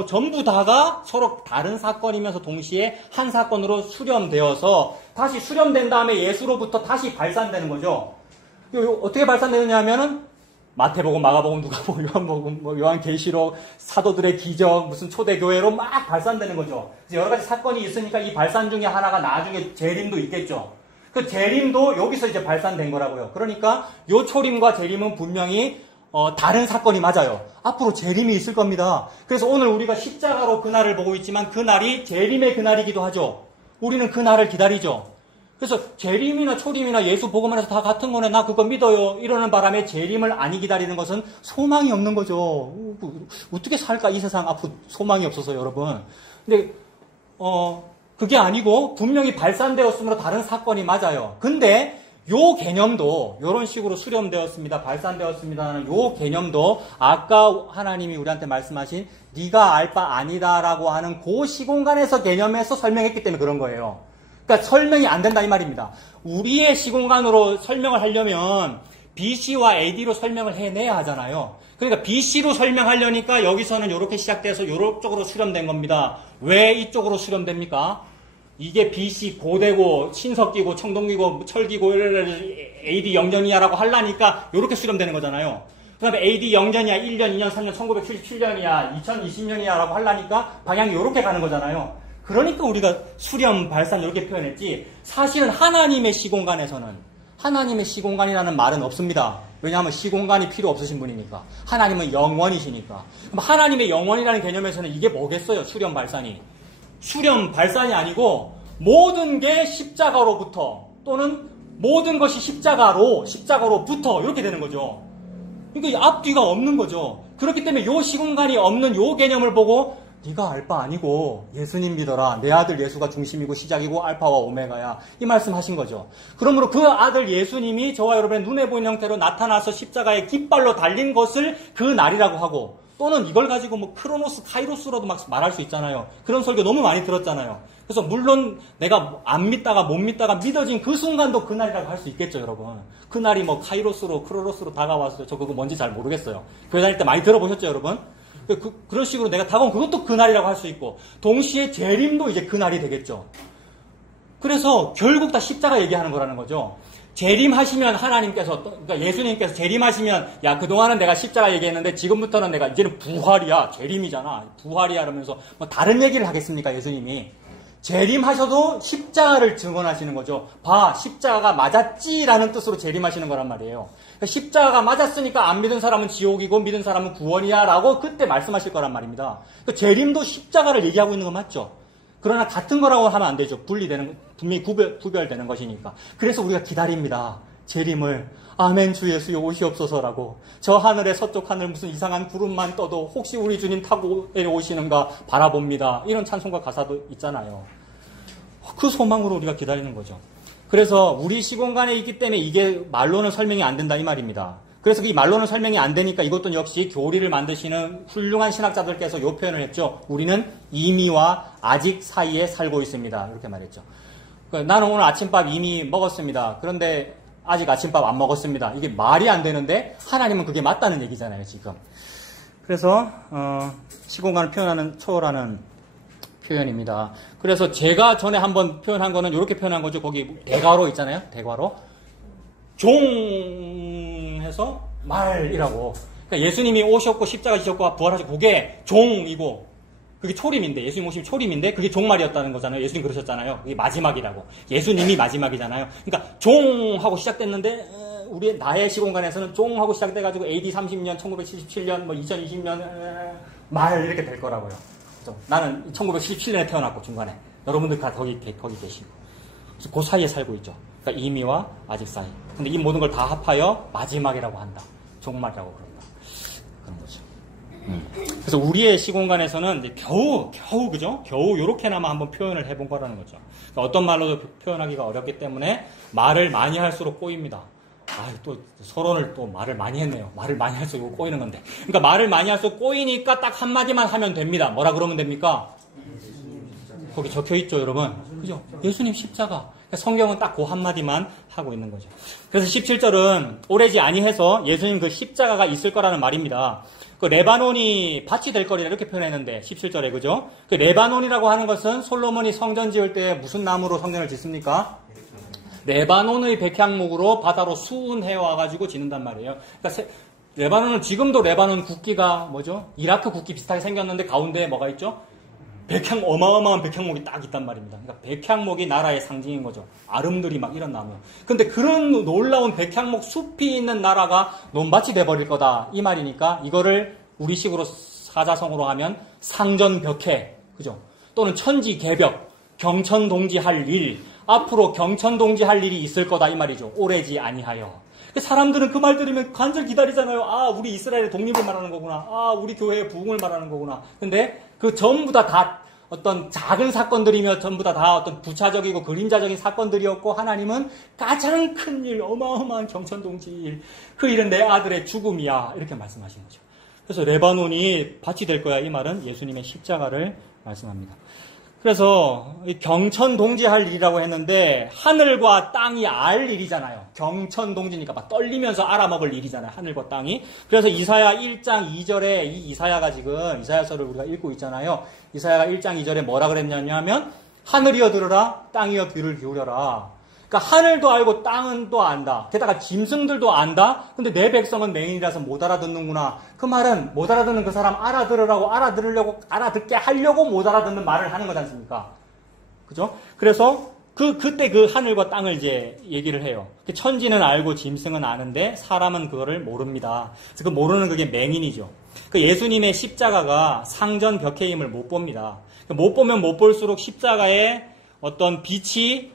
전부 다가 서로 다른 사건이면서 동시에 한 사건으로 수렴되어서 다시 수렴된 다음에 예수로부터 다시 발산되는 거죠. 어떻게 발산되느냐 하면은 마태복음, 마가복음, 누가복음, 요한복음, 요한계시록, 사도들의 기적, 무슨 초대교회로 막 발산되는 거죠. 그래서 여러 가지 사건이 있으니까 이 발산 중에 하나가 나중에 재림도 있겠죠. 그 재림도 여기서 이제 발산된 거라고요. 그러니까 요 초림과 재림은 분명히 다른 사건이 맞아요. 앞으로 재림이 있을 겁니다. 그래서 오늘 우리가 십자가로 그날을 보고 있지만 그날이 재림의 그날이기도 하죠. 우리는 그날을 기다리죠. 그래서 재림이나 초림이나 예수 복음 안에서 다 같은 거네. 나 그거 믿어요. 이러는 바람에 재림을 안 기다리는 것은 소망이 없는 거죠. 어떻게 살까 이 세상 앞으로 소망이 없어서 여러분. 근데 그게 아니고 분명히 발산되었으므로 다른 사건이 맞아요. 근데 요 개념도 이런 식으로 수렴되었습니다. 발산되었습니다는 요 개념도 아까 하나님이 우리한테 말씀하신 네가 알 바 아니다라고 하는 그 시공간에서 개념에서 설명했기 때문에 그런 거예요. 그러니까 설명이 안 된다 이 말입니다. 우리의 시공간으로 설명을 하려면 BC와 AD로 설명을 해내야 하잖아요. 그러니까 BC로 설명하려니까 여기서는 이렇게 시작돼서 이쪽으로 수렴된 겁니다. 왜 이쪽으로 수렴됩니까? 이게 BC 고대고 신석기고 청동기고 철기고 AD 0년이야라고 하려니까 이렇게 수렴되는 거잖아요. 그 다음에 AD 0년이야 1년, 2년, 3년, 1977년이야 2020년이야라고 하려니까 방향이 이렇게 가는 거잖아요. 그러니까 우리가 수렴, 발산 이렇게 표현했지 사실은 하나님의 시공간이라는 말은 없습니다. 왜냐하면 시공간이 필요 없으신 분이니까. 하나님은 영원이시니까. 그럼 하나님의 영원이라는 개념에서는 이게 뭐겠어요? 수렴, 발산이. 수렴, 발산이 아니고 모든 게 십자가로부터 또는 모든 것이 십자가로부터 이렇게 되는 거죠. 그러니까 앞뒤가 없는 거죠. 그렇기 때문에 요 시공간이 없는 요 개념을 보고 네가 알바 아니고 예수님 믿어라. 내 아들 예수가 중심이고 시작이고 알파와 오메가야. 이 말씀하신 거죠. 그러므로 그 아들 예수님이 저와 여러분의 눈에 보이는 형태로 나타나서 십자가에 깃발로 달린 것을 그 날이라고 하고, 또는 이걸 가지고 뭐 크로노스, 카이로스로도 막 말할 수 있잖아요. 그런 설교 너무 많이 들었잖아요. 그래서 물론 내가 안 믿다가 못 믿다가 믿어진 그 순간도 그날이라고 할 수 있겠죠, 여러분. 그날이 뭐 카이로스로, 크로노스로 다가왔어요. 저 그거 뭔지 잘 모르겠어요. 교회 다닐 때 많이 들어보셨죠, 여러분? 그런 식으로 내가 다가온 그것도 그날이라고 할 수 있고, 동시에 재림도 이제 그날이 되겠죠. 그래서 결국 다 십자가 얘기하는 거라는 거죠. 재림하시면 하나님께서, 그러니까 예수님께서 재림하시면, 야, 그동안은 내가 십자가 얘기했는데 지금부터는 내가 이제는 부활이야. 재림이잖아. 부활이야. 이러면서 뭐 다른 얘기를 하겠습니까, 예수님이? 재림하셔도 십자가를 증언하시는 거죠. 봐, 십자가가 맞았지라는 뜻으로 재림하시는 거란 말이에요. 그러니까 십자가가 맞았으니까 안 믿은 사람은 지옥이고 믿은 사람은 구원이야 라고 그때 말씀하실 거란 말입니다. 그러니까 재림도 십자가를 얘기하고 있는 거 맞죠? 그러나 같은 거라고 하면 안 되죠. 분리되는, 분명히 구별되는 것이니까. 그래서 우리가 기다립니다. 재림을. 아멘 주 예수여 오시옵소서라고. 저 하늘에 서쪽 하늘 무슨 이상한 구름만 떠도 혹시 우리 주님 타고 내려오시는가 바라봅니다. 이런 찬송가 가사도 있잖아요. 그 소망으로 우리가 기다리는 거죠. 그래서 우리 시공간에 있기 때문에 이게 말로는 설명이 안 된다 이 말입니다. 그래서 이 말로는 설명이 안 되니까 이것도 역시 교리를 만드시는 훌륭한 신학자들께서 이 표현을 했죠. 우리는 이미와 아직 사이에 살고 있습니다. 이렇게 말했죠. 나는 오늘 아침밥 이미 먹었습니다. 그런데 아직 아침밥 안 먹었습니다. 이게 말이 안 되는데 하나님은 그게 맞다는 얘기잖아요, 지금. 그래서 시공간을 초월하는 표현입니다. 그래서 제가 전에 한번 표현한 거는 이렇게 표현한 거죠. 거기 대괄호 있잖아요. 대괄호. 종해서 말이라고. 그러니까 예수님이 오셨고 십자가 지셨고 부활하시고 그게 종이고 그게 초림인데, 예수님 오시면 초림인데 그게 종말이었다는 거잖아요. 예수님 그러셨잖아요. 그게 마지막이라고. 예수님이 마지막이잖아요. 그러니까 종하고 시작됐는데 나의 시공간에서는 종하고 시작돼가지고 AD 30년, 1977년, 뭐 2020년 말 이렇게 될 거라고요. 그렇죠? 나는 1977년에 태어났고 중간에 여러분들 다 거기 계시고 그 사이에 살고 있죠. 그러니까 이미와 아직 사이. 근데 이 모든 걸 다 합하여 마지막이라고 한다. 종말이라고 그런다. 그런 거죠. 그래서 우리의 시공간에서는 이제 겨우 요렇게나마 한번 표현을 해본 거라는 거죠. 그러니까 어떤 말로도 표현하기가 어렵기 때문에 말을 많이 할수록 꼬입니다. 또 서론을 또 말을 많이 했네요. 말을 많이 할수록 꼬이는 건데. 그러니까 말을 많이 할수록 꼬이니까 딱 한마디만 하면 됩니다. 뭐라 그러면 됩니까? 거기 적혀 있죠, 여러분. 그죠? 예수님 십자가. 성경은 딱 그 한마디만 하고 있는 거죠. 그래서 17절은 오래지 아니해서 예수님 그 십자가가 있을 거라는 말입니다. 그 레바논이 밭이 될 거리라 이렇게 표현했는데 17절에 그죠? 그 레바논이라고 하는 것은 솔로몬이 성전 지을 때 무슨 나무로 성전을 짓습니까? 레바논의 백향목으로 바다로 수운해 와가지고 짓는단 말이에요. 그러니까 레바논은 지금도 레바논 국기가 뭐죠? 이라크 국기 비슷하게 생겼는데 가운데에 뭐가 있죠? 어마어마한 백향목이 딱 있단 말입니다. 그러니까 백향목이 나라의 상징인 거죠. 아름드리 막 이런 나무. 근데 그런 놀라운 백향목 숲이 있는 나라가 논밭이 돼버릴 거다. 이 말이니까 이거를 우리식으로 사자성어로 하면 상전벽해. 그죠? 또는 천지개벽, 경천동지할 일. 앞으로 경천동지할 일이 있을 거다. 이 말이죠. 오래지 아니하여. 사람들은 그 말 들으면 간절 기다리잖아요. 우리 이스라엘의 독립을 말하는 거구나. 우리 교회의 부흥을 말하는 거구나. 근데 그 전부 다 어떤 작은 사건들이며 전부 다 어떤 부차적이고 그림자적인 사건들이었고 하나님은 가장 큰 일, 어마어마한 경천동지 일, 그 일은 내 아들의 죽음이야. 이렇게 말씀하신 거죠. 그래서 레바논이 밭이 될 거야. 이 말은 예수님의 십자가를 말씀합니다. 그래서 경천동지할 일이라고 했는데 하늘과 땅이 알 일이잖아요. 경천동지니까 막 떨리면서 알아먹을 일이잖아요. 하늘과 땅이. 그래서 이사야 1장 2절에 이 이사야가 지금 이사야서를 우리가 읽고 있잖아요. 이사야가 1장 2절에 뭐라 그랬냐면 하늘이여 들으라 땅이여 귀를 기울여라. 그러니까 하늘도 알고 땅은 또 안다. 게다가 짐승들도 안다. 근데 내 백성은 맹인이라서 못 알아듣는구나. 그 말은 못 알아듣는 그 사람 알아듣게 하려고 못 알아듣는 말을 하는 거지 않습니까? 그죠? 그래서 그때 그 하늘과 땅을 이제 얘기를 해요. 천지는 알고 짐승은 아는데 사람은 그거를 모릅니다. 그래서 그 모르는 그게 맹인이죠. 그 예수님의 십자가가 상전 벽해임을 못 봅니다. 못 보면 못 볼수록 십자가의 어떤 빛이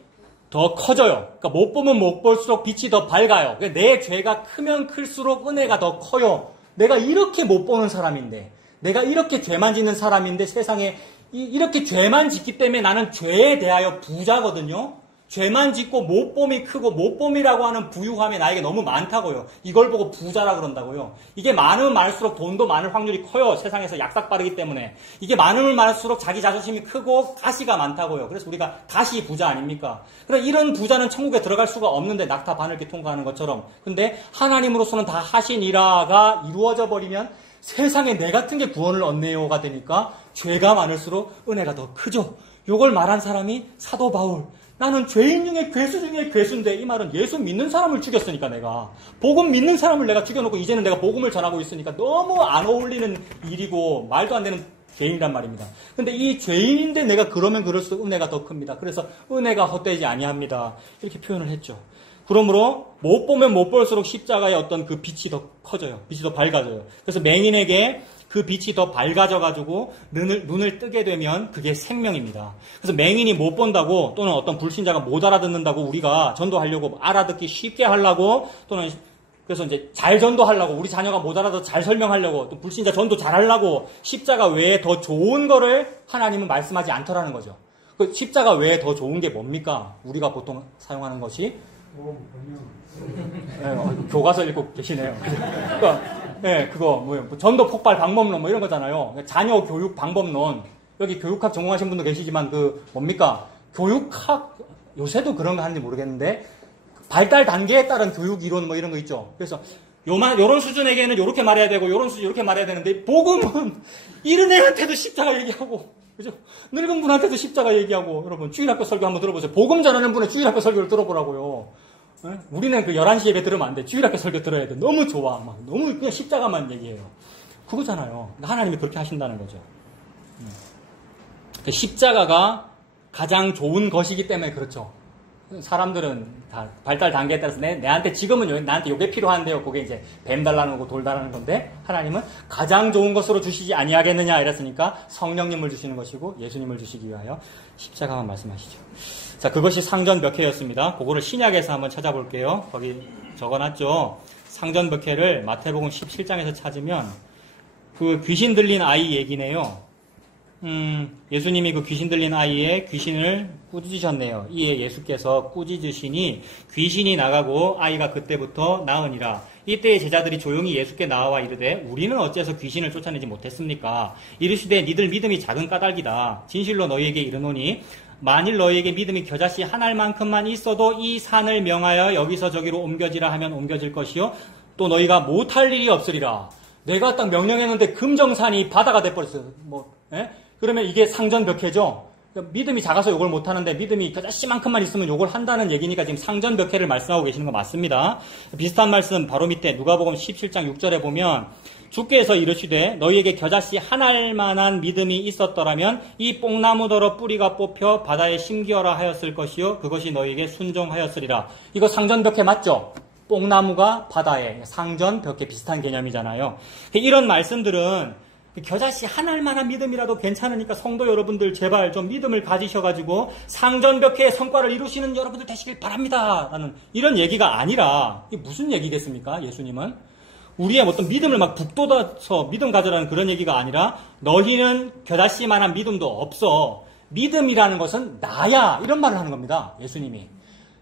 더 커져요. 그러니까 못 보면 못 볼수록 빛이 더 밝아요. 그러니까 내 죄가 크면 클수록 은혜가 더 커요. 내가 이렇게 못 보는 사람인데, 내가 이렇게 죄만 짓는 사람인데 세상에 이렇게 죄만 짓기 때문에 나는 죄에 대하여 부자거든요. 죄만 짓고 못봄이 크고 못봄이라고 하는 부유함이 나에게 너무 많다고요. 이걸 보고 부자라 그런다고요. 이게 많으면 많을수록 돈도 많을 확률이 커요. 세상에서 약삭 빠르기 때문에. 이게 많으면 많을수록 자기 자존심이 크고 가시가 많다고요. 그래서 우리가 가시 부자 아닙니까? 그래 이런 부자는 천국에 들어갈 수가 없는데 낙타 바늘기 통과하는 것처럼. 근데 하나님으로서는 다 하신 일화가 이루어져 버리면 세상에 내 같은 게 구원을 얻네요가 되니까 죄가 많을수록 은혜가 더 크죠. 요걸 말한 사람이 사도 바울. 나는 죄인 중에 괴수 중에 괴수인데 이 말은 예수 믿는 사람을 죽였으니까 내가 복음 믿는 사람을 내가 죽여놓고 이제는 내가 복음을 전하고 있으니까 너무 안 어울리는 일이고 말도 안 되는 죄인이란 말입니다. 근데 이 죄인인데 내가 그러면 그럴수록 은혜가 더 큽니다. 그래서 은혜가 헛되지 아니합니다. 이렇게 표현을 했죠. 그러므로 못 보면 못 볼수록 십자가의 어떤 그 빛이 더 커져요. 빛이 더 밝아져요. 그래서 맹인에게 그 빛이 더 밝아져가지고 눈을 뜨게 되면 그게 생명입니다. 그래서 맹인이 못 본다고 또는 어떤 불신자가 못 알아듣는다고 우리가 전도하려고 알아듣기 쉽게 하려고 또는 그래서 이제 잘 전도하려고 우리 자녀가 못 알아서 잘 설명하려고 또 불신자 전도 잘하려고 십자가 외에 더 좋은 거를 하나님은 말씀하지 않더라는 거죠. 그 십자가 외에 더 좋은 게 뭡니까? 우리가 보통 사용하는 것이 교과서 읽고 계시네요. 그러니까 그거 뭐예요? 전도 폭발 방법론 뭐 이런 거잖아요. 자녀 교육 방법론. 여기 교육학 전공하신 분도 계시지만 그 뭡니까? 교육학 요새도 그런 거 하는지 모르겠는데 발달 단계에 따른 교육 이론 뭐 이런 거 있죠. 그래서 요런 수준에게는 요렇게 말해야 되고 요런 수준 요렇게 말해야 되는데 복음은 이런 애한테도 십자가 얘기하고 그죠? 늙은 분한테도 십자가 얘기하고 여러분 주일학교 설교 한번 들어보세요. 복음 전하는 분의 주일학교 설교를 들어보라고요. 우리는 그 11시 예배 들으면 안 돼. 주일학교 설교 들어야 돼. 너무 좋아. 막 너무 그냥 십자가만 얘기해요. 그거잖아요. 하나님이 그렇게 하신다는 거죠. 십자가가 가장 좋은 것이기 때문에 그렇죠. 사람들은 다 발달 단계에 따라서 내한테 지금은 나한테 요게 필요한데요. 그게 이제 뱀 달라는 거고 돌 달라는 건데 하나님은 가장 좋은 것으로 주시지 아니하겠느냐 이랬으니까 성령님을 주시는 것이고 예수님을 주시기 위하여 십자가만 말씀하시죠. 자, 그것이 상전벽해였습니다. 그거를 신약에서 한번 찾아볼게요. 거기 적어놨죠. 상전벽해를 마태복음 17장에서 찾으면 그 귀신 들린 아이 얘기네요. 예수님이 그 귀신 들린 아이의 귀신을 꾸짖으셨네요. 이에 예수께서 꾸짖으시니 귀신이 나가고 아이가 그때부터 나으니라. 이때의 제자들이 조용히 예수께 나와 이르되 우리는 어째서 귀신을 쫓아내지 못했습니까? 이르시되 니들 믿음이 작은 까닭이다. 진실로 너희에게 이르노니 만일 너희에게 믿음이 겨자씨 한 알만큼만 있어도 이 산을 명하여 여기서 저기로 옮겨지라 하면 옮겨질 것이요 또 너희가 못할 일이 없으리라. 내가 딱 명령했는데 금정산이 바다가 돼버렸어요. 그러면 이게 상전벽해죠. 믿음이 작아서 요걸 못하는데 믿음이 겨자씨만큼만 있으면 요걸 한다는 얘기니까 지금 상전벽해를 말씀하고 계시는 거 맞습니다. 비슷한 말씀 바로 밑에 누가복음 17장 6절에 보면 주께서 이르시되 너희에게 겨자씨 한 알만한 믿음이 있었더라면 이 뽕나무더러 뿌리가 뽑혀 바다에 심기어라 하였을 것이요 그것이 너희에게 순종하였으리라. 이거 상전벽해 맞죠? 뽕나무가 바다에 상전벽해 비슷한 개념이잖아요. 이런 말씀들은 겨자씨 한 알만한 믿음이라도 괜찮으니까 성도 여러분들 제발 좀 믿음을 가지셔가지고 상전벽해의 성과를 이루시는 여러분들 되시길 바랍니다 라는 이런 얘기가 아니라 이게 무슨 얘기겠습니까? 예수님은 우리의 어떤 믿음을 막 북돋아서 믿음 가져라는 그런 얘기가 아니라 너희는 겨자씨만한 믿음도 없어. 믿음이라는 것은 나야 이런 말을 하는 겁니다. 예수님이.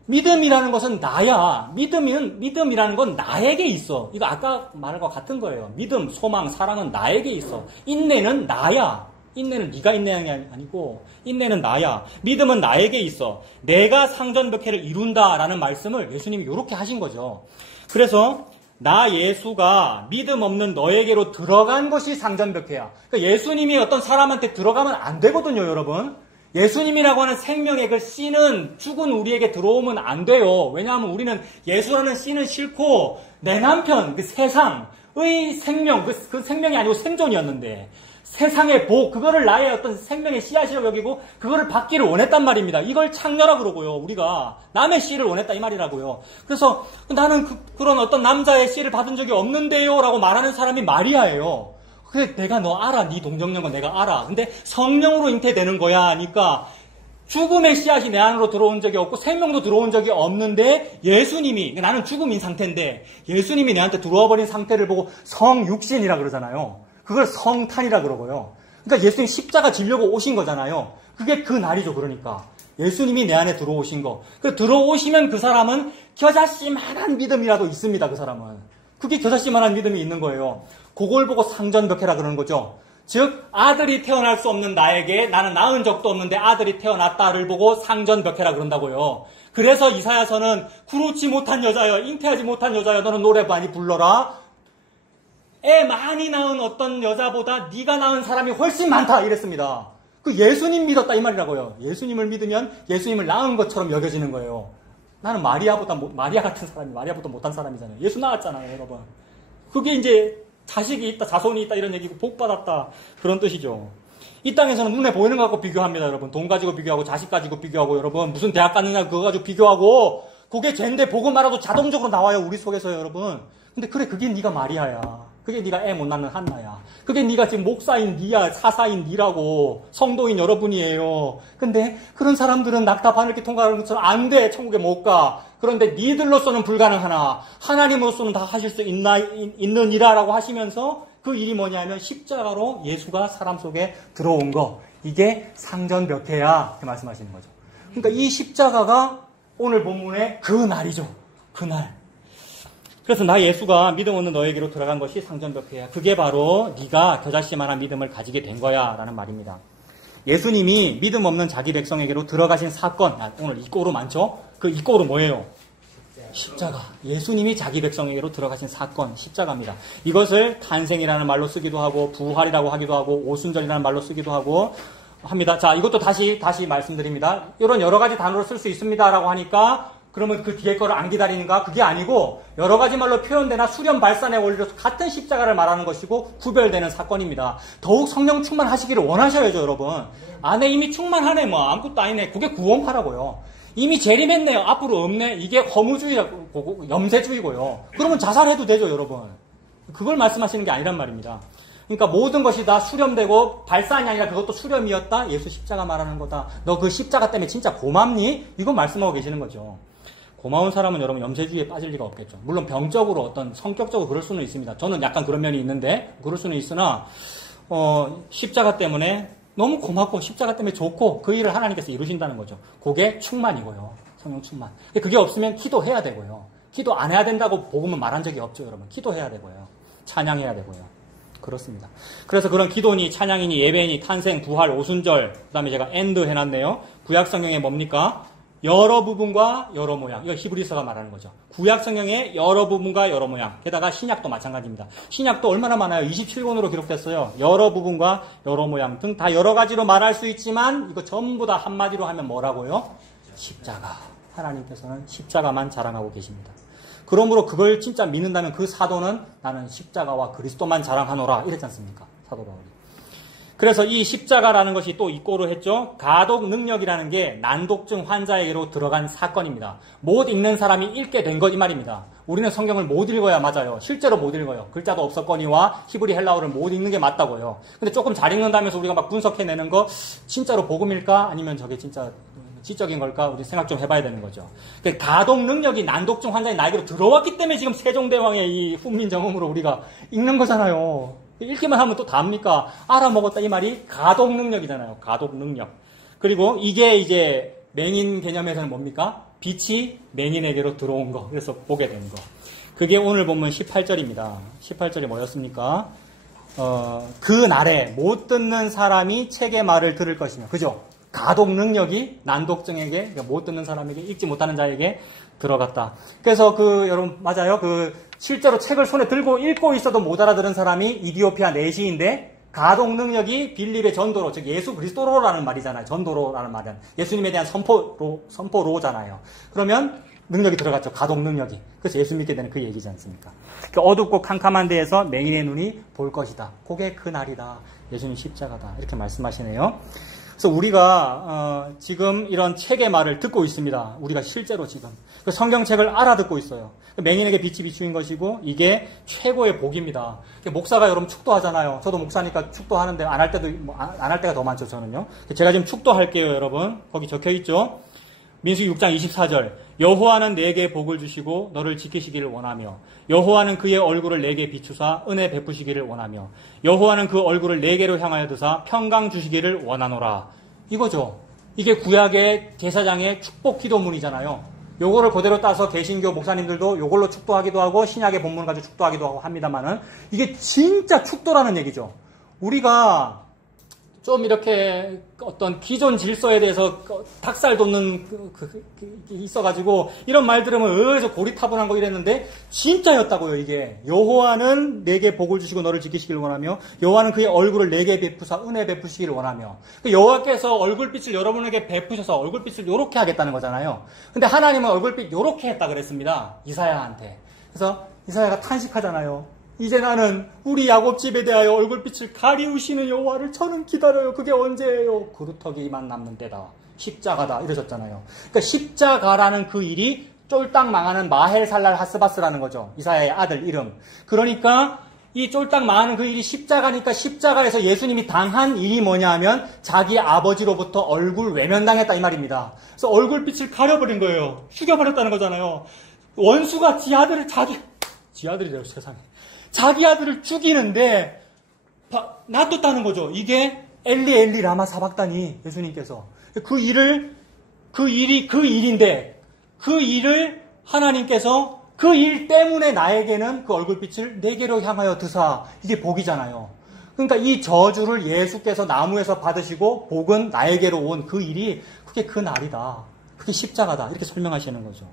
믿음이라는 것은 나야. 믿음이라는 건 나에게 있어. 이거 아까 말한 것 같은 거예요. 믿음, 소망, 사랑은 나에게 있어. 인내는 나야. 인내는 네가 인내하는 게 아니고 인내는 나야. 믿음은 나에게 있어. 내가 상전벽해를 이룬다라는 말씀을 예수님이 이렇게 하신 거죠. 그래서 나 예수가 믿음 없는 너에게로 들어간 것이 상전벽해야. 그러니까 예수님이 어떤 사람한테 들어가면 안 되거든요, 여러분. 예수님이라고 하는 생명의 그 씨는 죽은 우리에게 들어오면 안 돼요. 왜냐하면 우리는 예수라는 씨는 싫고 내 남편, 그 세상의 생명, 그 생명이 아니고 생존이었는데 세상의 복, 그거를 나의 어떤 생명의 씨앗이라고 여기고 그거를 받기를 원했단 말입니다. 이걸 창녀라 그러고요. 우리가 남의 씨를 원했다 이 말이라고요. 그래서 나는 그런 어떤 남자의 씨를 받은 적이 없는데요 라고 말하는 사람이 마리아예요. 그래, 내가 너 알아. 네 동정녀가 내가 알아. 근데 성령으로 잉태되는 거야 하니까 죽음의 씨앗이 내 안으로 들어온 적이 없고 생명도 들어온 적이 없는데 예수님이, 나는 죽음인 상태인데 예수님이 내한테 들어와 버린 상태를 보고 성육신이라 그러잖아요. 그걸 성탄이라 그러고요. 그러니까 예수님 십자가 지려고 오신 거잖아요. 그게 그 날이죠. 그러니까 예수님이 내 안에 들어오신 거. 그 들어오시면 그 사람은 겨자씨만한 믿음이라도 있습니다. 그 사람은. 그게 겨자씨만한 믿음이 있는 거예요. 그걸 보고 상전벽해라 그러는 거죠. 즉 아들이 태어날 수 없는 나에게 나는 낳은 적도 없는데 아들이 태어났다를 보고 상전벽해라 그런다고요. 그래서 이사야서는 구르지 못한 여자여, 잉태하지 못한 여자여, 너는 노래 많이 불러라. 애 많이 낳은 어떤 여자보다 네가 낳은 사람이 훨씬 많다 이랬습니다. 그 예수님 믿었다 이 말이라고요. 예수님을 믿으면 예수님을 낳은 것처럼 여겨지는 거예요. 나는 마리아 같은 사람이 마리아보다 못한 사람이잖아요. 예수 낳았잖아요, 여러분. 그게 이제 자식이 있다, 자손이 있다 이런 얘기고 복 받았다 그런 뜻이죠. 이 땅에서는 눈에 보이는 거 갖고 비교합니다, 여러분. 돈 가지고 비교하고 자식 가지고 비교하고 여러분 무슨 대학 갔느냐 그거 가지고 비교하고 그게 쟤인데 보고 말아도 자동적으로 나와요, 우리 속에서요, 여러분. 근데 그래, 그게 네가 마리아야. 그게 네가 애 못 낳는 한나야. 그게 네가 지금 목사인 니야, 사사인 니라고, 성도인 여러분이에요. 근데 그런 사람들은 낙타 바늘기 통과하는 것처럼 안 돼, 천국에 못 가. 그런데 니들로서는 불가능하나 하나님으로서는 다 하실 수 있는 이라라고 하시면서 그 일이 뭐냐면 십자가로 예수가 사람 속에 들어온 거. 이게 상전벽해야 이렇게 말씀하시는 거죠. 그러니까 이 십자가가 오늘 본문의 그 날이죠. 그 날. 그래서 나 예수가 믿음 없는 너에게로 들어간 것이 상전벽해야. 그게 바로 네가 겨자씨만한 믿음을 가지게 된 거야 라는 말입니다. 예수님이 믿음 없는 자기 백성에게로 들어가신 사건, 오늘 이꼬로 많죠? 그 이꼬로 뭐예요? 십자가. 예수님이 자기 백성에게로 들어가신 사건, 십자가입니다. 이것을 탄생이라는 말로 쓰기도 하고 부활이라고 하기도 하고 오순절이라는 말로 쓰기도 하고 합니다. 자, 이것도 다시 말씀드립니다. 이런 여러 가지 단어로 쓸 수 있습니다라고 하니까 그러면 그 뒤에 거를 안 기다리는가? 그게 아니고 여러 가지 말로 표현되나 수렴 발산의 원리로 같은 십자가를 말하는 것이고 구별되는 사건입니다. 더욱 성령 충만하시기를 원하셔야죠, 여러분. 안에 이미 충만하네, 뭐 아무것도 아니네. 그게 구원파라고요. 이미 재림했네요. 앞으로 없네. 이게 허무주의고 염세주의고요. 그러면 자살해도 되죠, 여러분. 그걸 말씀하시는 게 아니란 말입니다. 그러니까 모든 것이 다 수렴되고 발산이 아니라 그것도 수렴이었다. 예수 십자가 말하는 거다. 너 그 십자가 때문에 진짜 고맙니? 이거 말씀하고 계시는 거죠. 고마운 사람은 여러분 염세주의에 빠질 리가 없겠죠. 물론 병적으로 어떤 성격적으로 그럴 수는 있습니다. 저는 약간 그런 면이 있는데 그럴 수는 있으나 십자가 때문에 너무 고맙고 십자가 때문에 좋고 그 일을 하나님께서 이루신다는 거죠. 그게 충만이고요. 성령 충만. 그게 없으면 기도해야 되고요. 기도 안 해야 된다고 복음은 말한 적이 없죠, 여러분. 기도해야 되고요. 찬양해야 되고요. 그렇습니다. 그래서 그런 기도니 찬양이니 예배니 탄생, 부활, 오순절, 그 다음에 제가 엔드 해놨네요. 구약 성경에 뭡니까? 여러 부분과 여러 모양. 이거 히브리서가 말하는 거죠. 구약 성경의 여러 부분과 여러 모양. 게다가 신약도 마찬가지입니다. 신약도 얼마나 많아요? 27권으로 기록됐어요. 여러 부분과 여러 모양 등 다 여러 가지로 말할 수 있지만 이거 전부 다 한마디로 하면 뭐라고요? 십자가. 하나님께서는 십자가만 자랑하고 계십니다. 그러므로 그걸 진짜 믿는다면 그 사도는 나는 십자가와 그리스도만 자랑하노라 이랬지 않습니까? 사도 바울이. 그래서 이 십자가라는 것이 또 이꼬로 했죠. 가독 능력이라는 게 난독증 환자에게로 들어간 사건입니다. 못 읽는 사람이 읽게 된 것 이 말입니다. 우리는 성경을 못 읽어야 맞아요. 실제로 못 읽어요. 글자도 없었거니와 히브리 헬라어를 못 읽는 게 맞다고요. 근데 조금 잘 읽는다면서 우리가 막 분석해내는 거 진짜로 복음일까? 아니면 저게 진짜 지적인 걸까? 우리 생각 좀 해봐야 되는 거죠. 가독 능력이 난독증 환자의 나에게로 들어왔기 때문에 지금 세종대왕의 이 훈민정음으로 우리가 읽는 거잖아요. 읽기만 하면 또 답니까? 알아먹었다 이 말이 가독 능력이잖아요. 가독 능력. 그리고 이게 이제 맹인 개념에서는 뭡니까? 빛이 맹인에게로 들어온 거. 그래서 보게 된 거. 그게 오늘 보면 18절입니다. 18절이 뭐였습니까? 그 날에 못 듣는 사람이 책의 말을 들을 것이며. 그죠? 가독 능력이 난독증에게, 그러니까 못 듣는 사람에게, 읽지 못하는 자에게 들어갔다. 그래서 여러분, 맞아요. 실제로 책을 손에 들고 읽고 있어도 못 알아들은 사람이 이디오피아 내시인데, 가독 능력이 빌립의 전도로, 즉 예수 그리스도로라는 말이잖아요. 전도로라는 말은. 예수님에 대한 선포로잖아요. 그러면 능력이 들어갔죠. 가독 능력이. 그래서 예수 믿게 되는 그 얘기지 않습니까? 어둡고 캄캄한 데에서 맹인의 눈이 볼 것이다. 그게 그 날이다. 예수님 십자가다. 이렇게 말씀하시네요. 그래서 우리가 지금 이런 책의 말을 듣고 있습니다. 우리가 실제로 지금 그 성경책을 알아듣고 있어요. 맹인에게 빛이 비추인 것이고 이게 최고의 복입니다. 목사가 여러분 축도하잖아요. 저도 목사니까 축도하는데 안 할 때가 더 많죠. 저는요. 제가 지금 축도할게요, 여러분. 거기 적혀 있죠. 민수기 6장 24절. 여호와는 내게 복을 주시고 너를 지키시기를 원하며 여호와는 그의 얼굴을 내게 비추사 은혜 베푸시기를 원하며 여호와는 그 얼굴을 내게로 향하여 드사 평강 주시기를 원하노라. 이거죠. 이게 구약의 제사장의 축복 기도문이잖아요. 요거를 그대로 따서 개신교 목사님들도 요걸로 축도하기도 하고 신약의 본문을 가지고 축도하기도 하고 합니다만은 이게 진짜 축도라는 얘기죠. 우리가 좀 이렇게 어떤 기존 질서에 대해서 닭살 돋는 있어가지고 이런 말 들으면 저 고리타분한 거 이랬는데 진짜였다고요. 이게 여호와는 내게 복을 주시고 너를 지키시기를 원하며 여호와는 그의 얼굴을 내게 베푸사 은혜 베푸시기를 원하며 여호와께서 얼굴빛을 여러분에게 베푸셔서 얼굴빛을 요렇게 하겠다는 거잖아요. 근데 하나님은 얼굴빛 요렇게 했다 그랬습니다. 이사야한테. 그래서 이사야가 탄식하잖아요. 이제 나는 우리 야곱 집에 대하여 얼굴빛을 가리우시는 여호와를 저는 기다려요. 그게 언제예요? 그루터기만 남는 때다. 십자가다. 이러셨잖아요. 그러니까 십자가라는 그 일이 쫄딱 망하는 마헬살랄 하스바스라는 거죠. 이사야의 아들 이름. 그러니까 이 쫄딱 망하는 그 일이 십자가니까 십자가에서 예수님이 당한 일이 뭐냐 하면 자기 아버지로부터 얼굴 외면당했다 이 말입니다. 그래서 얼굴빛을 가려버린 거예요. 죽여버렸다는 거잖아요. 원수가 지 아들이래요 세상에. 자기 아들을 죽이는데 놔뒀다는 거죠. 이게 엘리 엘리 라마 사박다니 예수님께서 그 일인데 그 일을 하나님께서 그 일 때문에 나에게는 그 얼굴빛을 내게로 향하여 드사 이게 복이잖아요. 그러니까 이 저주를 예수께서 나무에서 받으시고 복은 나에게로 온 그 일이 그게 그 날이다. 그게 십자가다. 이렇게 설명하시는 거죠.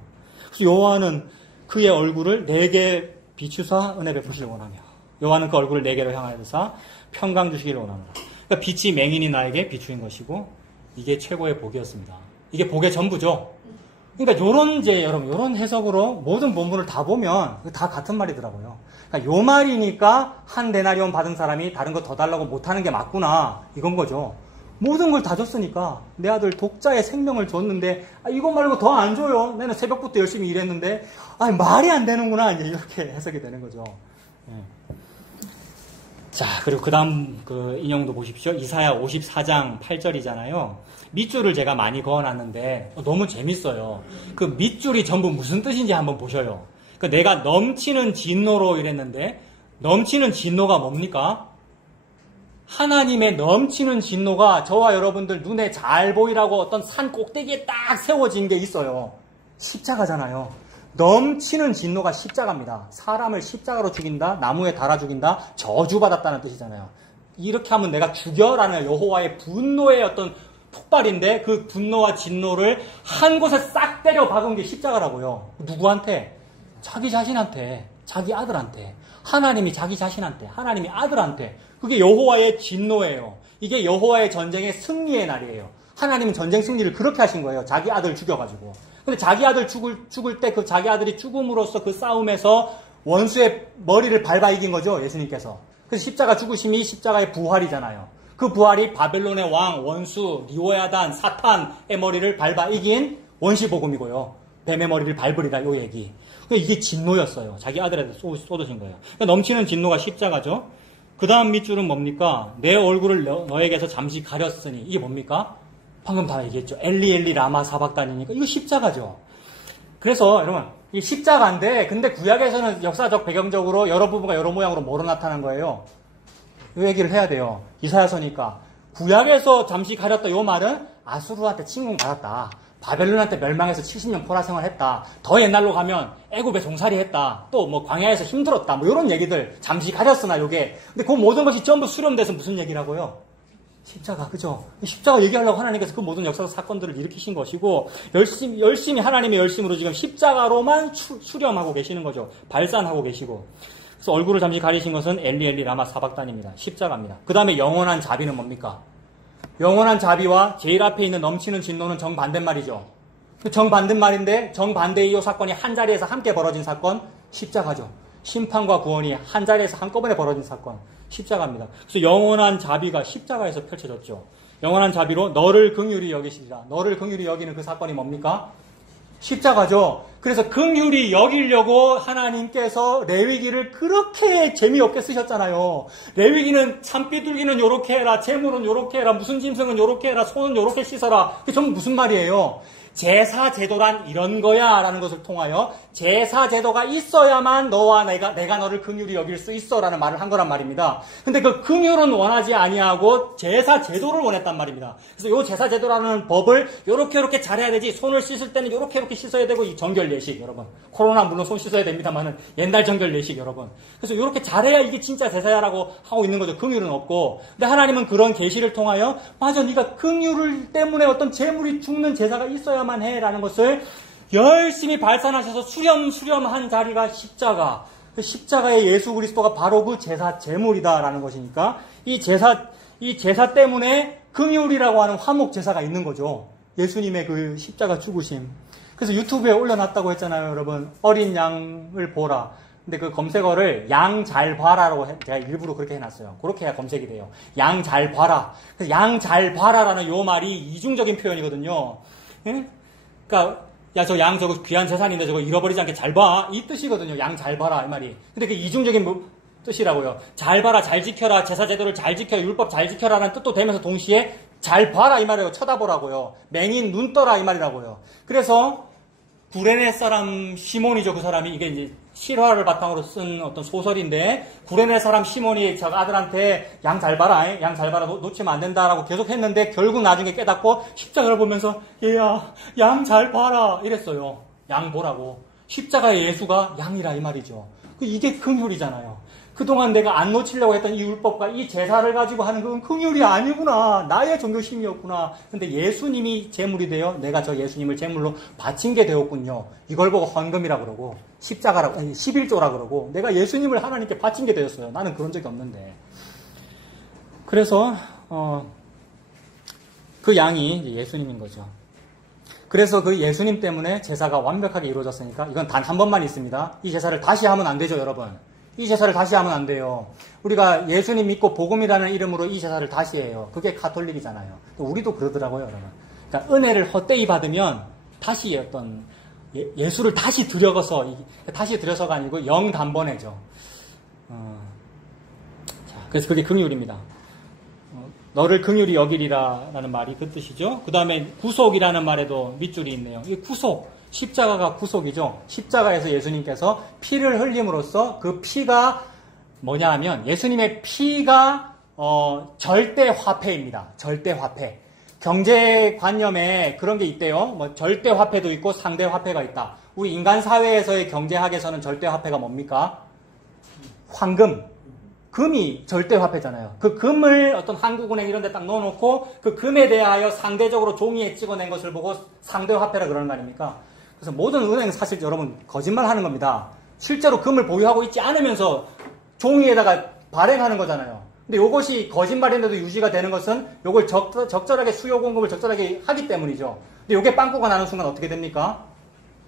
그래서 여호와는 그의 얼굴을 내게 비추사 은혜 베푸시길 원하며 여호와는 그 얼굴을 내게로 향하여 드사 평강 주시기를 원하노라. 그러니까 빛이 맹인이 나에게 비추인 것이고 이게 최고의 복이었습니다. 이게 복의 전부죠. 그러니까 요런 해석으로 모든 본문을 다 보면 다 같은 말이더라고요. 그러니까 요 말이니까 한 데나리온 받은 사람이 다른 거 더 달라고 못하는 게 맞구나 이건 거죠. 모든 걸 다 줬으니까 내 아들 독자의 생명을 줬는데 이거 말고 더 안 줘요. 나는 새벽부터 열심히 일했는데 말이 안 되는구나 이제 이렇게 해석이 되는 거죠. 네. 자 그리고 그 다음 그 인용도 보십시오. 이사야 54장 8절이잖아요. 밑줄을 제가 많이 그어놨는데 너무 재밌어요. 그 밑줄이 전부 무슨 뜻인지 한번 보셔요. 그러니까 내가 넘치는 진노로 이랬는데 넘치는 진노가 뭡니까? 하나님의 넘치는 진노가 저와 여러분들 눈에 잘 보이라고 어떤 산 꼭대기에 딱 세워진 게 있어요. 십자가잖아요. 넘치는 진노가 십자가입니다. 사람을 십자가로 죽인다, 나무에 달아 죽인다, 저주받았다는 뜻이잖아요. 이렇게 하면 내가 죽여라는 여호와의 분노의 어떤 폭발인데 그 분노와 진노를 한 곳에 싹 때려 박은 게 십자가라고요. 누구한테? 자기 자신한테, 자기 아들한테. 하나님이 자기 자신한테, 하나님이 아들한테. 그게 여호와의 진노예요. 이게 여호와의 전쟁의 승리의 날이에요. 하나님은 전쟁 승리를 그렇게 하신 거예요. 자기 아들 죽여가지고. 근데 자기 아들 죽을 때 그 자기 아들이 죽음으로써 그 싸움에서 원수의 머리를 밟아 이긴 거죠. 예수님께서. 그래서 십자가 죽으심이 십자가의 부활이잖아요. 그 부활이 바벨론의 왕, 원수, 리오야단, 사탄의 머리를 밟아 이긴 원시복음이고요. 뱀의 머리를 밟으리라 요 얘기. 이게 진노였어요. 자기 아들한테 쏟으신 거예요. 그러니까 넘치는 진노가 십자가죠. 그 다음 밑줄은 뭡니까? 내 얼굴을 너에게서 잠시 가렸으니. 이게 뭡니까? 방금 다 얘기했죠. 엘리 엘리 라마 사박단이니까 이거 십자가죠. 그래서 여러분 이 십자가인데 근데 구약에서는 역사적 배경적으로 여러 부분과 여러 모양으로 뭐로 나타난 거예요? 이 얘기를 해야 돼요. 이사야서니까. 구약에서 잠시 가렸다 요 말은 아수르한테 침공받았다. 바벨론한테 멸망해서 70년 포라 생활했다. 더 옛날로 가면 애굽에 종살이했다. 또 뭐 광야에서 힘들었다. 뭐 이런 얘기들 잠시 가렸으나 요게. 근데 그 모든 것이 전부 수렴돼서 무슨 얘기라고요? 십자가, 그죠? 십자가 얘기하려고 하나님께서 그 모든 역사적 사건들을 일으키신 것이고 열심히 하나님의 열심으로 지금 십자가로만 수렴하고 계시는 거죠. 발산하고 계시고. 그래서 얼굴을 잠시 가리신 것은 엘리 엘리 라마 사박단입니다. 십자가입니다. 그 다음에 영원한 자비는 뭡니까? 영원한 자비와 제일 앞에 있는 넘치는 진노는 정반대말이죠. 정반대말인데 정반대의 이 사건이 한 자리에서 함께 벌어진 사건 십자가죠. 심판과 구원이 한 자리에서 한꺼번에 벌어진 사건 십자가입니다. 그래서 영원한 자비가 십자가에서 펼쳐졌죠. 영원한 자비로 너를 긍휼히 여기시리라. 너를 긍휼히 여기는 그 사건이 뭡니까? 십자가죠. 그래서 긍휼히 여기려고 하나님께서 레위기를 그렇게 재미없게 쓰셨잖아요. 레위기는 산비둘기는 요렇게 해라, 재물은 요렇게 해라, 무슨 짐승은 요렇게 해라, 소는 요렇게 씻어라. 그게 전부 무슨 말이에요? 제사 제도란 이런 거야 라는 것을 통하여 제사 제도가 있어야만 너와 내가 너를 긍휼히 여길 수 있어 라는 말을 한 거란 말입니다. 근데 그 긍휼은 원하지 아니하고 제사 제도를 원했단 말입니다. 그래서 요 제사 제도라는 법을 요렇게 잘해야 되지, 손을 씻을 때는 요렇게 씻어야 되고, 이 정결 예식 여러분, 코로나 물론 손 씻어야 됩니다만은 옛날 정결 예식 여러분, 그래서 요렇게 잘해야 이게 진짜 제사야라고 하고 있는 거죠. 긍휼은 없고. 근데 하나님은 그런 계시를 통하여 맞아, 네가 긍휼을 때문에 어떤 재물이 죽는 제사가 있어야만 해라는 것을 열심히 발산하셔서 수렴한 자리가 십자가. 그 십자가의 예수 그리스도가 바로 그 제사 제물이다라는 것이니까 이 제사 때문에 긍휼이라고 하는 화목 제사가 있는 거죠. 예수님의 그 십자가 죽으심. 그래서 유튜브에 올려놨다고 했잖아요, 여러분. 어린 양을 보라. 근데 그 검색어를 양 잘 봐라라고 제가 일부러 그렇게 해놨어요. 그렇게 해야 검색이 돼요. 양 잘 봐라. 그래서 양 잘 봐라라는 요 말이 이중적인 표현이거든요. 예? 그러니까 야, 저 양 저거 귀한 재산인데 저거 잃어버리지 않게 잘 봐. 이 뜻이거든요. 양 잘 봐라 이 말이. 근데 그 이중적인 뜻이라고요. 잘 봐라, 잘 지켜라, 제사 제도를 잘 지켜, 율법 잘 지켜라는 뜻도 되면서 동시에 잘 봐라 이 말이에요. 쳐다보라고요. 맹인 눈 떠라 이 말이라고요. 그래서 구레네 사람 시몬이죠. 그 사람이 이게 이제 실화를 바탕으로 쓴 어떤 소설인데, 구레네 사람 시몬이 저 아들한테 양 잘 봐라, 양 잘 봐라, 놓치면 안 된다라고 계속 했는데 결국 나중에 깨닫고 십자가를 보면서 얘야 양 잘 봐라 이랬어요. 양 보라고. 십자가의 예수가 양이라 이 말이죠. 이게 긍휼이잖아요. 그동안 내가 안 놓치려고 했던 이 율법과 이 제사를 가지고 하는 건 긍휼이 아니구나. 나의 종교심이었구나. 근데 예수님이 제물이 되어 내가 저 예수님을 제물로 바친 게 되었군요. 이걸 보고 헌금이라 그러고 십자가라고, 아니 11조라 그러고 내가 예수님을 하나님께 바친 게 되었어요. 나는 그런 적이 없는데. 그래서 그 양이 이제 예수님인 거죠. 그래서 그 예수님 때문에 제사가 완벽하게 이루어졌으니까 이건 단 한 번만 있습니다. 이 제사를 다시 하면 안 되죠, 여러분. 이 제사를 다시 하면 안 돼요. 우리가 예수님 믿고 복음이라는 이름으로 이 제사를 다시 해요. 그게 가톨릭이잖아요. 우리도 그러더라고요, 여러분. 그러니까 은혜를 헛되이 받으면 다시 어떤 예수를 다시 들여서가 아니고 영단번에죠. 자, 그래서 그게 긍휼입니다. 너를 긍휼히 여기리라라는 말이 그 뜻이죠. 그 다음에 구속이라는 말에도 밑줄이 있네요. 이 구속, 십자가가 구속이죠. 십자가에서 예수님께서 피를 흘림으로써 그 피가 뭐냐 하면 예수님의 피가 절대화폐입니다. 절대화폐. 경제관념에 그런 게 있대요. 뭐 절대화폐도 있고 상대화폐가 있다. 우리 인간 사회에서의 경제학에서는 절대화폐가 뭡니까? 황금. 금이 절대화폐잖아요. 그 금을 어떤 한국은행 이런 데 딱 넣어놓고 그 금에 대하여 상대적으로 종이에 찍어낸 것을 보고 상대화폐라 그러는 거 아닙니까? 그래서 모든 은행은 사실 여러분 거짓말 하는 겁니다. 실제로 금을 보유하고 있지 않으면서 종이에다가 발행하는 거잖아요. 근데 이것이 거짓말인데도 유지가 되는 것은 이걸 적절하게 수요 공급을 적절하게 하기 때문이죠. 근데 이게 빵꾸가 나는 순간 어떻게 됩니까?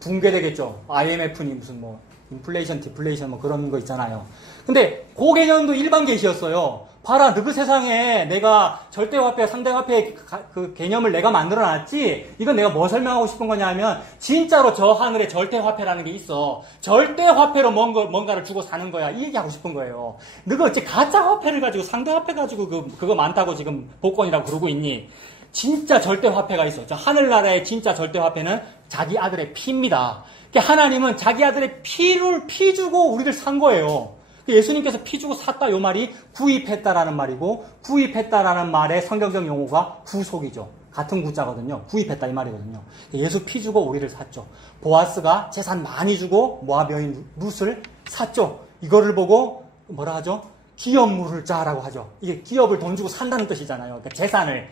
붕괴되겠죠. IMF니 무슨 뭐 인플레이션, 디플레이션 뭐 그런 거 있잖아요. 근데 그 개념도 일반 계시였어요. 봐라, 너 그 세상에 내가 절대화폐, 상대화폐 그 개념을 내가 만들어놨지. 이건 내가 뭐 설명하고 싶은 거냐 하면 진짜로 저 하늘에 절대화폐라는 게 있어. 절대화폐로 뭔가를 주고 사는 거야. 이 얘기하고 싶은 거예요. 너가 어째 가짜화폐를 가지고 상대화폐 가지고 그거 많다고 지금 복권이라고 그러고 있니? 진짜 절대화폐가 있어. 저 하늘나라의 진짜 절대화폐는 자기 아들의 피입니다. 하나님은 자기 아들의 피 주고 우리를 산 거예요. 예수님께서 피 주고 샀다 요 말이 구입했다라는 말이고, 구입했다라는 말의 성경적 용어가 구속이죠. 같은 구자거든요. 구입했다 이 말이거든요. 예수 피 주고 우리를 샀죠. 보아스가 재산 많이 주고 모압 여인 룻을 샀죠. 이거를 보고 뭐라 하죠? 기업 물을 자라고 하죠. 이게 기업을 돈 주고 산다는 뜻이잖아요. 그러니까 재산을,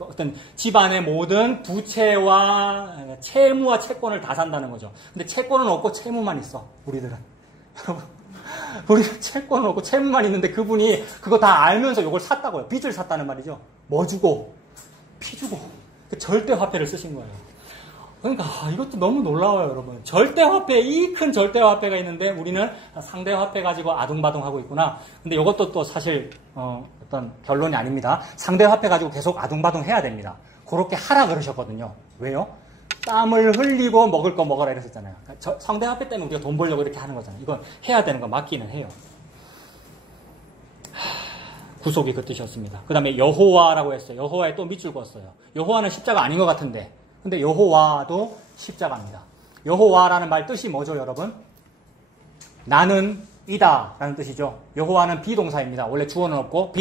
어떤 집안의 모든 부채와 채무와 채권을 다 산다는 거죠. 근데 채권은 없고 채무만 있어, 우리들은. 여러분, 우리는 채권은 없고 채무만 있는데 그분이 그거 다 알면서 이걸 샀다고요. 빚을 샀다는 말이죠. 뭐 주고? 피 주고. 절대화폐를 쓰신 거예요. 그러니까 이것도 너무 놀라워요, 여러분. 절대화폐, 이 큰 절대화폐가 있는데 우리는 상대화폐 가지고 아둥바둥하고 있구나. 근데 이것도 또 사실 어떤 결론이 아닙니다. 상대화폐 가지고 계속 아둥바둥 해야 됩니다. 그렇게 하라 그러셨거든요. 왜요? 땀을 흘리고 먹을 거 먹어라 이랬었잖아요. 그러니까 상대화폐 때문에 우리가 돈 벌려고 이렇게 하는 거잖아요. 이건 해야 되는 거 맞기는 해요. 구속이 그 뜻이었습니다. 그 다음에 여호와라고 했어요. 여호와에 또 밑줄 그었어요. 여호와는 십자가 아닌 것 같은데 근데 여호와도 십자가입니다. 여호와라는 말 뜻이 뭐죠, 여러분? 나는 이다 라는 뜻이죠. 여호와는 비동사입니다. 원래 주어는 없고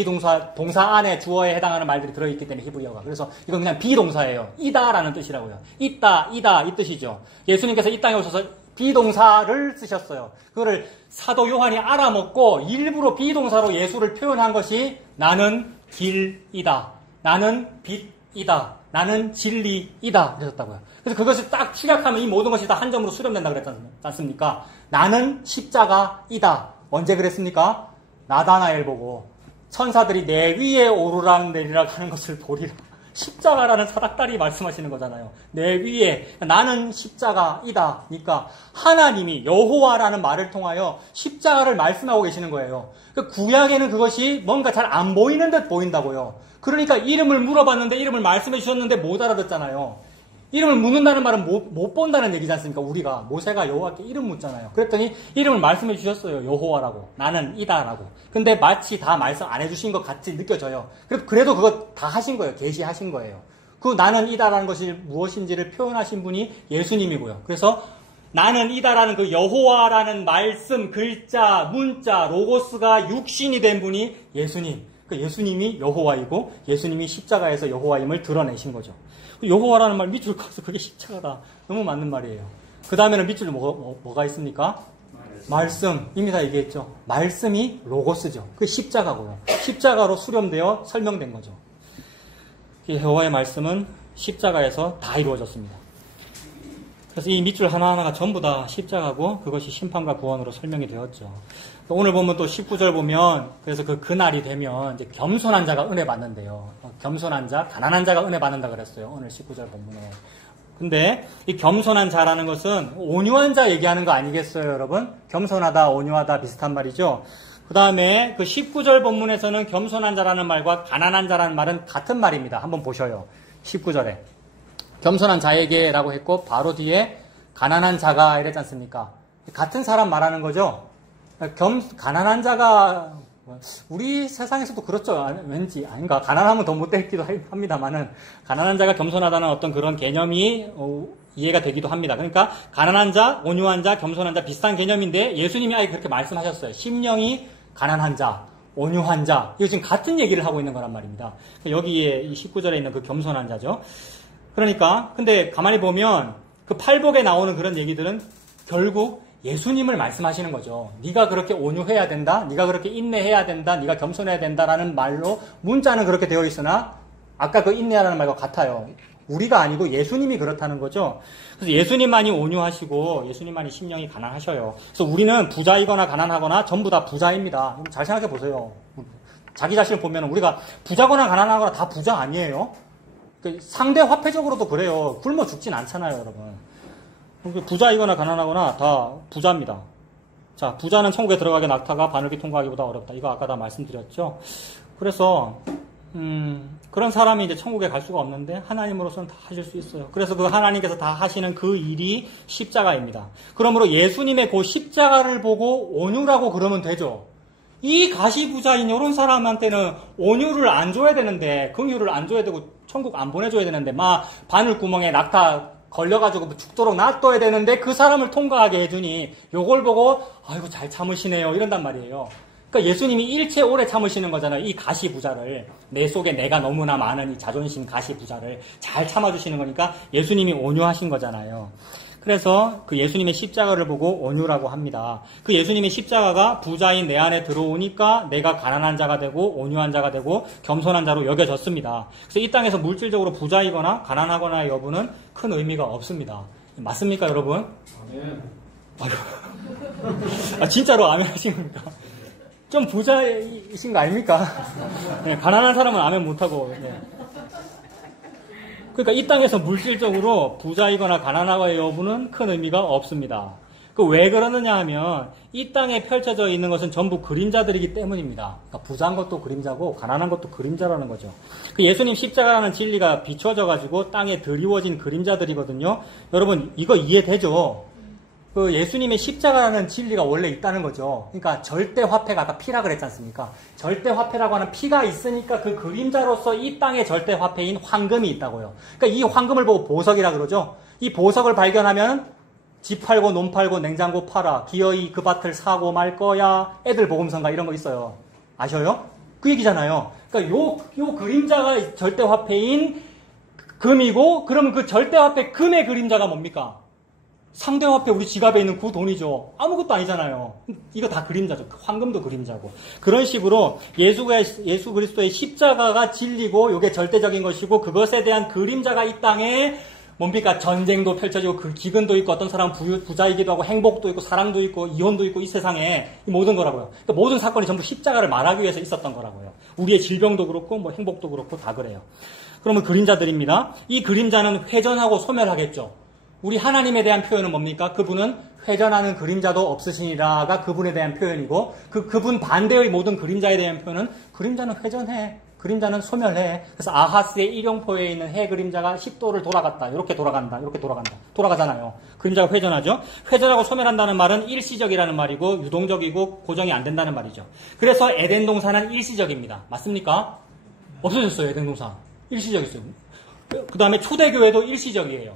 동사 안에 주어에 해당하는 말들이 들어있기 때문에 히브리어가. 그래서 이건 그냥 비동사예요. 이다 라는 뜻이라고요. 있다, 이다 이 뜻이죠. 예수님께서 이 땅에 오셔서 비동사를 쓰셨어요. 그거를 사도 요한이 알아먹고 일부러 비동사로 예수를 표현한 것이 나는 길이다. 나는 빛이다. 나는 진리이다. 그러셨다고요. 그래서 그것을 딱 축약하면 이 모든 것이 다 한 점으로 수렴된다 그랬지 않습니까? 나는 십자가이다. 언제 그랬습니까? 나다나엘 보고 천사들이 내 위에 오르락 내리락 하는 것을 보리라. 십자가라는 사닥다리 말씀하시는 거잖아요. 내 위에 나는 십자가이다. 그러니까 하나님이 여호와라는 말을 통하여 십자가를 말씀하고 계시는 거예요. 구약에는 그것이 뭔가 잘 안 보이는 듯 보인다고요. 그러니까 이름을 물어봤는데 이름을 말씀해 주셨는데 못 알아듣잖아요. 이름을 묻는다는 말은 못 본다는 얘기지 않습니까? 우리가 모세가 여호와께 이름 묻잖아요. 그랬더니 이름을 말씀해 주셨어요. 여호와라고. 나는 이다라고. 근데 마치 다 말씀 안 해주신 것 같이 느껴져요. 그래도 그거 다 하신 거예요. 계시하신 거예요. 그 나는 이다라는 것이 무엇인지를 표현하신 분이 예수님이고요. 그래서 나는 이다라는 그 여호와라는 말씀, 글자, 문자, 로고스가 육신이 된 분이 예수님. 그 예수님이 여호와이고 예수님이 십자가에서 여호와임을 드러내신 거죠. 여호와라는 말 밑줄 그어서 그게 십자가다. 너무 맞는 말이에요. 그 다음에는 밑줄에 뭐가 있습니까? 말씀. 이미 다 얘기했죠. 말씀이 로고스죠. 그게 십자가고요. 십자가로 수렴되어 설명된 거죠. 여호와의 말씀은 십자가에서 다 이루어졌습니다. 그래서 이 밑줄 하나하나가 전부 다 십자가고 그것이 심판과 구원으로 설명이 되었죠. 오늘 보면 또 19절 보면 그래서 그날이 되면 이제 겸손한 자가 은혜 받는데요. 겸손한 자, 가난한 자가 은혜 받는다 그랬어요. 오늘 19절 본문에. 근데 이 겸손한 자라는 것은 온유한 자 얘기하는 거 아니겠어요, 여러분? 겸손하다, 온유하다 비슷한 말이죠. 그 다음에 그 19절 본문에서는 겸손한 자라는 말과 가난한 자라는 말은 같은 말입니다. 한번 보셔요. 19절에. 겸손한 자에게라고 했고 바로 뒤에 가난한 자가 이랬지 않습니까? 같은 사람 말하는 거죠. 가난한 자가 우리 세상에서도 그렇죠. 왠지 아닌가. 가난하면 더 못되기도 합니다만은 가난한 자가 겸손하다는 어떤 그런 개념이 이해가 되기도 합니다. 그러니까 가난한 자, 온유한 자, 겸손한 자 비슷한 개념인데 예수님이 아예 그렇게 말씀하셨어요. 심령이 가난한 자, 온유한 자. 이거 지금 같은 얘기를 하고 있는 거란 말입니다. 여기에 이 19절에 있는 그 겸손한 자죠. 그러니까 근데 가만히 보면 그 팔복에 나오는 그런 얘기들은 결국 예수님을 말씀하시는 거죠. 네가 그렇게 온유해야 된다. 네가 그렇게 인내해야 된다. 네가 겸손해야 된다라는 말로 문자는 그렇게 되어 있으나 아까 그 인내하라는 말과 같아요. 우리가 아니고 예수님이 그렇다는 거죠. 그래서 예수님만이 온유하시고 예수님만이 심령이 가난하셔요. 그래서 우리는 부자이거나 가난하거나 전부 다 부자입니다. 잘 생각해 보세요. 자기 자신을 보면 우리가 부자거나 가난하거나 다 부자 아니에요? 상대 화폐적으로도 그래요. 굶어 죽진 않잖아요, 여러분. 부자이거나 가난하거나 다 부자입니다. 자, 부자는 천국에 들어가기 낙타가 바늘기 통과하기보다 어렵다. 이거 아까 다 말씀드렸죠. 그래서 그런 사람이 이제 천국에 갈 수가 없는데 하나님으로서는 다 하실 수 있어요. 그래서 그 하나님께서 다 하시는 그 일이 십자가입니다. 그러므로 예수님의 그 십자가를 보고 온유라고 그러면 되죠. 이 가시부자인 이런 사람한테는 온유를 안 줘야 되는데 긍휼을 안 줘야 되고 천국 안 보내줘야 되는데 막 바늘구멍에 낙타 걸려가지고 죽도록 놔둬야 되는데 그 사람을 통과하게 해주니 요걸 보고 아이고 잘 참으시네요 이런단 말이에요. 그러니까 예수님이 일체 오래 참으시는 거잖아요. 이 가시부자를 내 속에 내가 너무나 많은 이 자존심 가시부자를 잘 참아주시는 거니까 예수님이 온유하신 거잖아요. 그래서 그 예수님의 십자가를 보고 온유라고 합니다. 그 예수님의 십자가가 부자인 내 안에 들어오니까 내가 가난한 자가 되고 온유한 자가 되고 겸손한 자로 여겨졌습니다. 그래서 이 땅에서 물질적으로 부자이거나 가난하거나의 여부는 큰 의미가 없습니다. 맞습니까, 여러분? 아멘. 아, 진짜로 아멘 하신 겁니까? 좀 부자이신 거 아닙니까? 네, 가난한 사람은 아멘 못하고. 네. 그러니까 이 땅에서 물질적으로 부자이거나 가난하거나의 여부는 큰 의미가 없습니다. 그 왜 그러느냐 하면 이 땅에 펼쳐져 있는 것은 전부 그림자들이기 때문입니다. 그러니까 부자한 것도 그림자고 가난한 것도 그림자라는 거죠. 그 예수님 십자가라는 진리가 비춰져 가지고 땅에 드리워진 그림자들이거든요. 여러분 이거 이해되죠? 그 예수님의 십자가라는 진리가 원래 있다는 거죠. 그러니까 절대 화폐가 아까 피라 그랬지 않습니까? 절대 화폐라고 하는 피가 있으니까 그 그림자로서 이 땅의 절대 화폐인 황금이 있다고요. 그러니까 이 황금을 보고 보석이라 그러죠. 이 보석을 발견하면 집 팔고 논 팔고 냉장고 팔아 기어이 그 밭을 사고 말 거야. 애들 보금선가 이런 거 있어요. 아셔요? 그 얘기잖아요. 그러니까 요 그림자가 절대 화폐인 금이고, 그러면 그 절대 화폐 금의 그림자가 뭡니까? 상대 화폐 우리 지갑에 있는 그 돈이죠. 아무것도 아니잖아요. 이거 다 그림자죠. 황금도 그림자고. 그런 식으로 예수 그리스도의 십자가가 진리고 이게 절대적인 것이고, 그것에 대한 그림자가 이 땅에 뭡니까? 전쟁도 펼쳐지고 그 기근도 있고, 어떤 사람은 부자이기도 하고 행복도 있고 사랑도 있고 이혼도 있고, 이 세상에 이 모든 거라고요. 그러니까 모든 사건이 전부 십자가를 말하기 위해서 있었던 거라고요. 우리의 질병도 그렇고 뭐 행복도 그렇고 다 그래요. 그러면 그림자들입니다. 이 그림자는 회전하고 소멸하겠죠. 우리 하나님에 대한 표현은 뭡니까? 그분은 회전하는 그림자도 없으시니라가 그분에 대한 표현이고, 그분 반대의 모든 그림자에 대한 표현은 그림자는 회전해, 그림자는 소멸해. 그래서 아하스의 일용포에 있는 해 그림자가 10도를 돌아갔다, 이렇게 돌아간다, 이렇게 돌아간다, 돌아가잖아요. 그림자가 회전하죠. 회전하고 소멸한다는 말은 일시적이라는 말이고 유동적이고 고정이 안 된다는 말이죠. 그래서 에덴 동산은 일시적입니다. 맞습니까? 없어졌어요. 에덴 동산 일시적이었어요. 그 다음에 초대교회도 일시적이에요.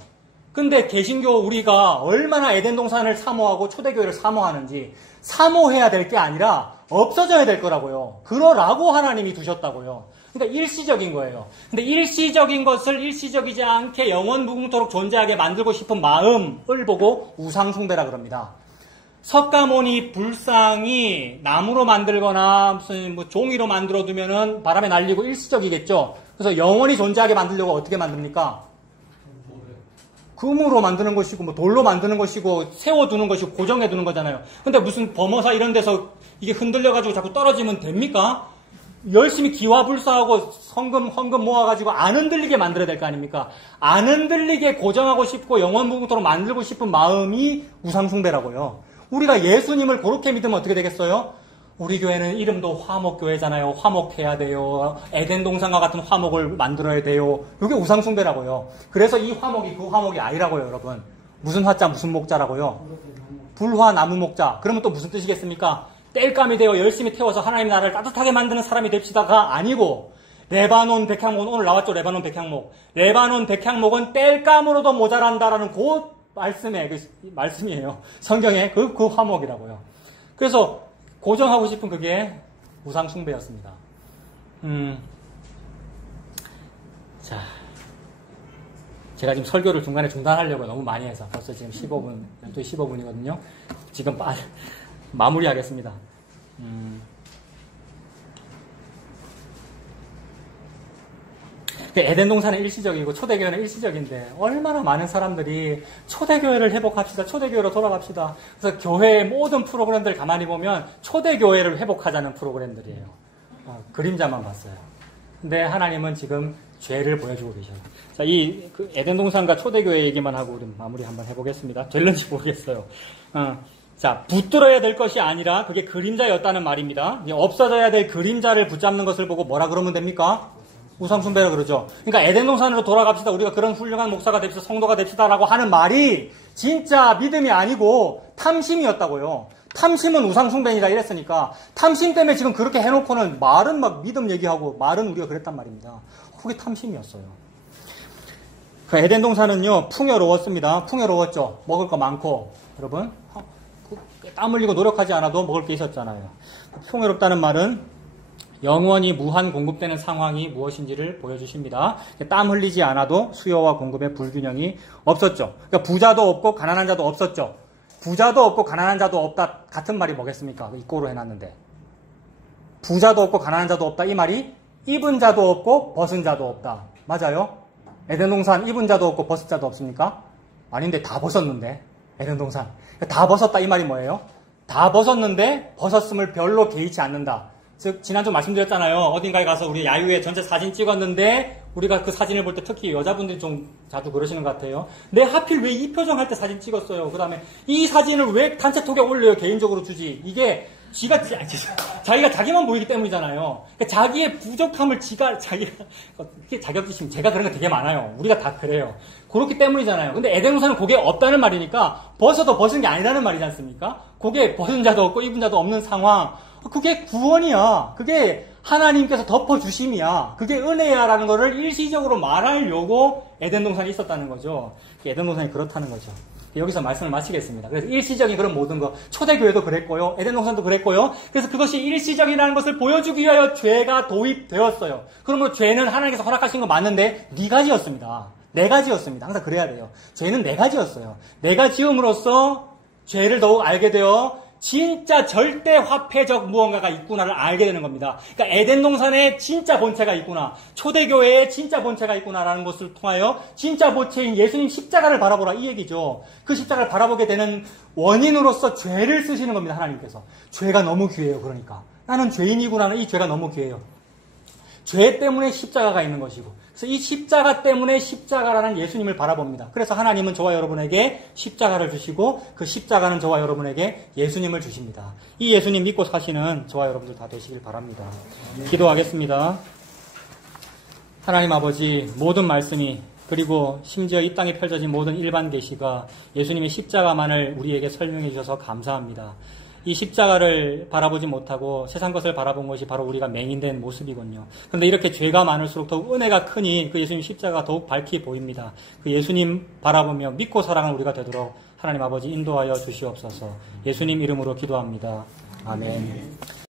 근데 개신교 우리가 얼마나 에덴 동산을 사모하고 초대교회를 사모하는지, 사모해야 될 게 아니라 없어져야 될 거라고요. 그러라고 하나님이 두셨다고요. 그러니까 일시적인 거예요. 근데 일시적인 것을 일시적이지 않게 영원 무궁토록 존재하게 만들고 싶은 마음을 보고 우상숭배라 그럽니다. 석가모니 불상이 나무로 만들거나 무슨 뭐 종이로 만들어 두면은 바람에 날리고 일시적이겠죠. 그래서 영원히 존재하게 만들려고 어떻게 만듭니까? 금으로 만드는 것이고 뭐 돌로 만드는 것이고 세워두는 것이고 고정해두는 거잖아요. 근데 무슨 범어사 이런 데서 이게 흔들려가지고 자꾸 떨어지면 됩니까? 열심히 기와불사하고 헌금 모아가지고 안 흔들리게 만들어야 될 거 아닙니까? 안 흔들리게 고정하고 싶고 영원무궁토록 만들고 싶은 마음이 우상숭배라고요. 우리가 예수님을 그렇게 믿으면 어떻게 되겠어요? 우리 교회는 이름도 화목교회잖아요. 화목해야 돼요. 에덴 동산과 같은 화목을 만들어야 돼요. 이게 우상숭배라고요. 그래서 이 화목이 그 화목이 아니라고요, 여러분. 무슨 화자 무슨 목자라고요? 불화 나무 목자. 그러면 또 무슨 뜻이겠습니까? 땔감이 되어 열심히 태워서 하나님 나라를 따뜻하게 만드는 사람이 됩시다가 아니고, 레바논 백향목은 오늘 나왔죠. 레바논 백향목. 레바논 백향목은 땔감으로도 모자란다라는 그 말씀이에요. 성경에 그 화목이라고요. 그래서 고정하고 싶은 그게 우상숭배였습니다. 자, 제가 지금 설교를 중간에 중단하려고 너무 많이 해서 벌써 지금 15분, 12시 15분이거든요. 지금 마무리하겠습니다. 에덴 동산은 일시적이고 초대교회는 일시적인데 얼마나 많은 사람들이 초대교회를 회복합시다, 초대교회로 돌아갑시다. 그래서 교회의 모든 프로그램들 가만히 보면 초대교회를 회복하자는 프로그램들이에요. 그림자만 봤어요. 근데 하나님은 지금 죄를 보여주고 계셔요. 자, 그 에덴 동산과 초대교회 얘기만 하고 우리 마무리 한번 해보겠습니다. 될런지 모르겠어요. 자, 붙들어야 될 것이 아니라 그게 그림자였다는 말입니다. 없어져야 될 그림자를 붙잡는 것을 보고 뭐라 그러면 됩니까? 우상숭배라 그러죠. 그러니까 에덴 동산으로 돌아갑시다. 우리가 그런 훌륭한 목사가 됩시다. 성도가 됩시다라고 하는 말이 진짜 믿음이 아니고 탐심이었다고요. 탐심은 우상숭배이라 이랬으니까 탐심 때문에 지금 그렇게 해놓고는 말은 막 믿음 얘기하고 말은 우리가 그랬단 말입니다. 그게 탐심이었어요. 그 에덴 동산은요 풍요로웠습니다. 풍요로웠죠. 먹을 거 많고 여러분 땀 흘리고 노력하지 않아도 먹을 게 있었잖아요. 풍요롭다는 말은 영원히 무한 공급되는 상황이 무엇인지를 보여주십니다. 땀 흘리지 않아도 수요와 공급의 불균형이 없었죠. 그러니까 부자도 없고 가난한 자도 없었죠. 부자도 없고 가난한 자도 없다 같은 말이 뭐겠습니까? 이꼬로 해놨는데 부자도 없고 가난한 자도 없다 이 말이 입은 자도 없고 벗은 자도 없다. 맞아요? 에덴 동산 입은 자도 없고 벗은 자도 없습니까? 아닌데 다 벗었는데 에덴 동산 다 벗었다 이 말이 뭐예요? 다 벗었는데 벗었음을 별로 개의치 않는다. 즉 지난주 말씀드렸잖아요. 어딘가에 가서 우리 야유회 전체 사진 찍었는데 우리가 그 사진을 볼 때 특히 여자분들이 좀 자주 그러시는 것 같아요. 내 하필 왜 이 표정 할 때 사진 찍었어요. 그 다음에 이 사진을 왜 단체톡에 올려요. 개인적으로 주지. 이게 자기가 자기만 보이기 때문이잖아요. 그러니까 자기의 부족함을 자기가 이게 자격지심 제가 그런 거 되게 많아요. 우리가 다 그래요. 그렇기 때문이잖아요. 근데 에덴 동산은 그게 없다는 말이니까 벗어도 벗은 게 아니라는 말이지 않습니까? 그게 벗은 자도 없고 입은 자도 없는 상황. 그게 구원이야. 그게 하나님께서 덮어주심이야. 그게 은혜야라는 거를 일시적으로 말하려고 에덴 동산이 있었다는 거죠. 에덴 동산이 그렇다는 거죠. 여기서 말씀을 마치겠습니다. 그래서 일시적인 그런 모든 것, 초대교회도 그랬고요. 에덴 동산도 그랬고요. 그래서 그것이 일시적이라는 것을 보여주기 위하여 죄가 도입되었어요. 그러므로 죄는 하나님께서 허락하신 거 맞는데 네 가지였습니다. 네 가지였습니다. 항상 그래야 돼요. 죄는 네 가지였어요. 내가 지음으로써 죄를 더욱 알게 되어 진짜 절대 화폐적 무언가가 있구나를 알게 되는 겁니다. 그러니까 에덴 동산에 진짜 본체가 있구나, 초대교회에 진짜 본체가 있구나라는 것을 통하여 진짜 본체인 예수님 십자가를 바라보라 이 얘기죠. 그 십자가를 바라보게 되는 원인으로서 죄를 쓰시는 겁니다. 하나님께서. 죄가 너무 귀해요. 그러니까 나는 죄인이구나는 이 죄가 너무 귀해요. 죄 때문에 십자가가 있는 것이고, 그래서 이 십자가 때문에 십자가라는 예수님을 바라봅니다. 그래서 하나님은 저와 여러분에게 십자가를 주시고 그 십자가는 저와 여러분에게 예수님을 주십니다. 이 예수님 믿고 사시는 저와 여러분들 다 되시길 바랍니다. 기도하겠습니다. 하나님 아버지, 모든 말씀이 그리고 심지어 이 땅에 펼쳐진 모든 일반 계시가 예수님의 십자가만을 우리에게 설명해 주셔서 감사합니다. 이 십자가를 바라보지 못하고 세상 것을 바라본 것이 바로 우리가 맹인된 모습이군요. 그런데 이렇게 죄가 많을수록 더욱 은혜가 크니 그 예수님 십자가가 더욱 밝히 보입니다. 그 예수님 바라보며 믿고 살아가는 우리가 되도록 하나님 아버지 인도하여 주시옵소서. 예수님 이름으로 기도합니다. 아멘.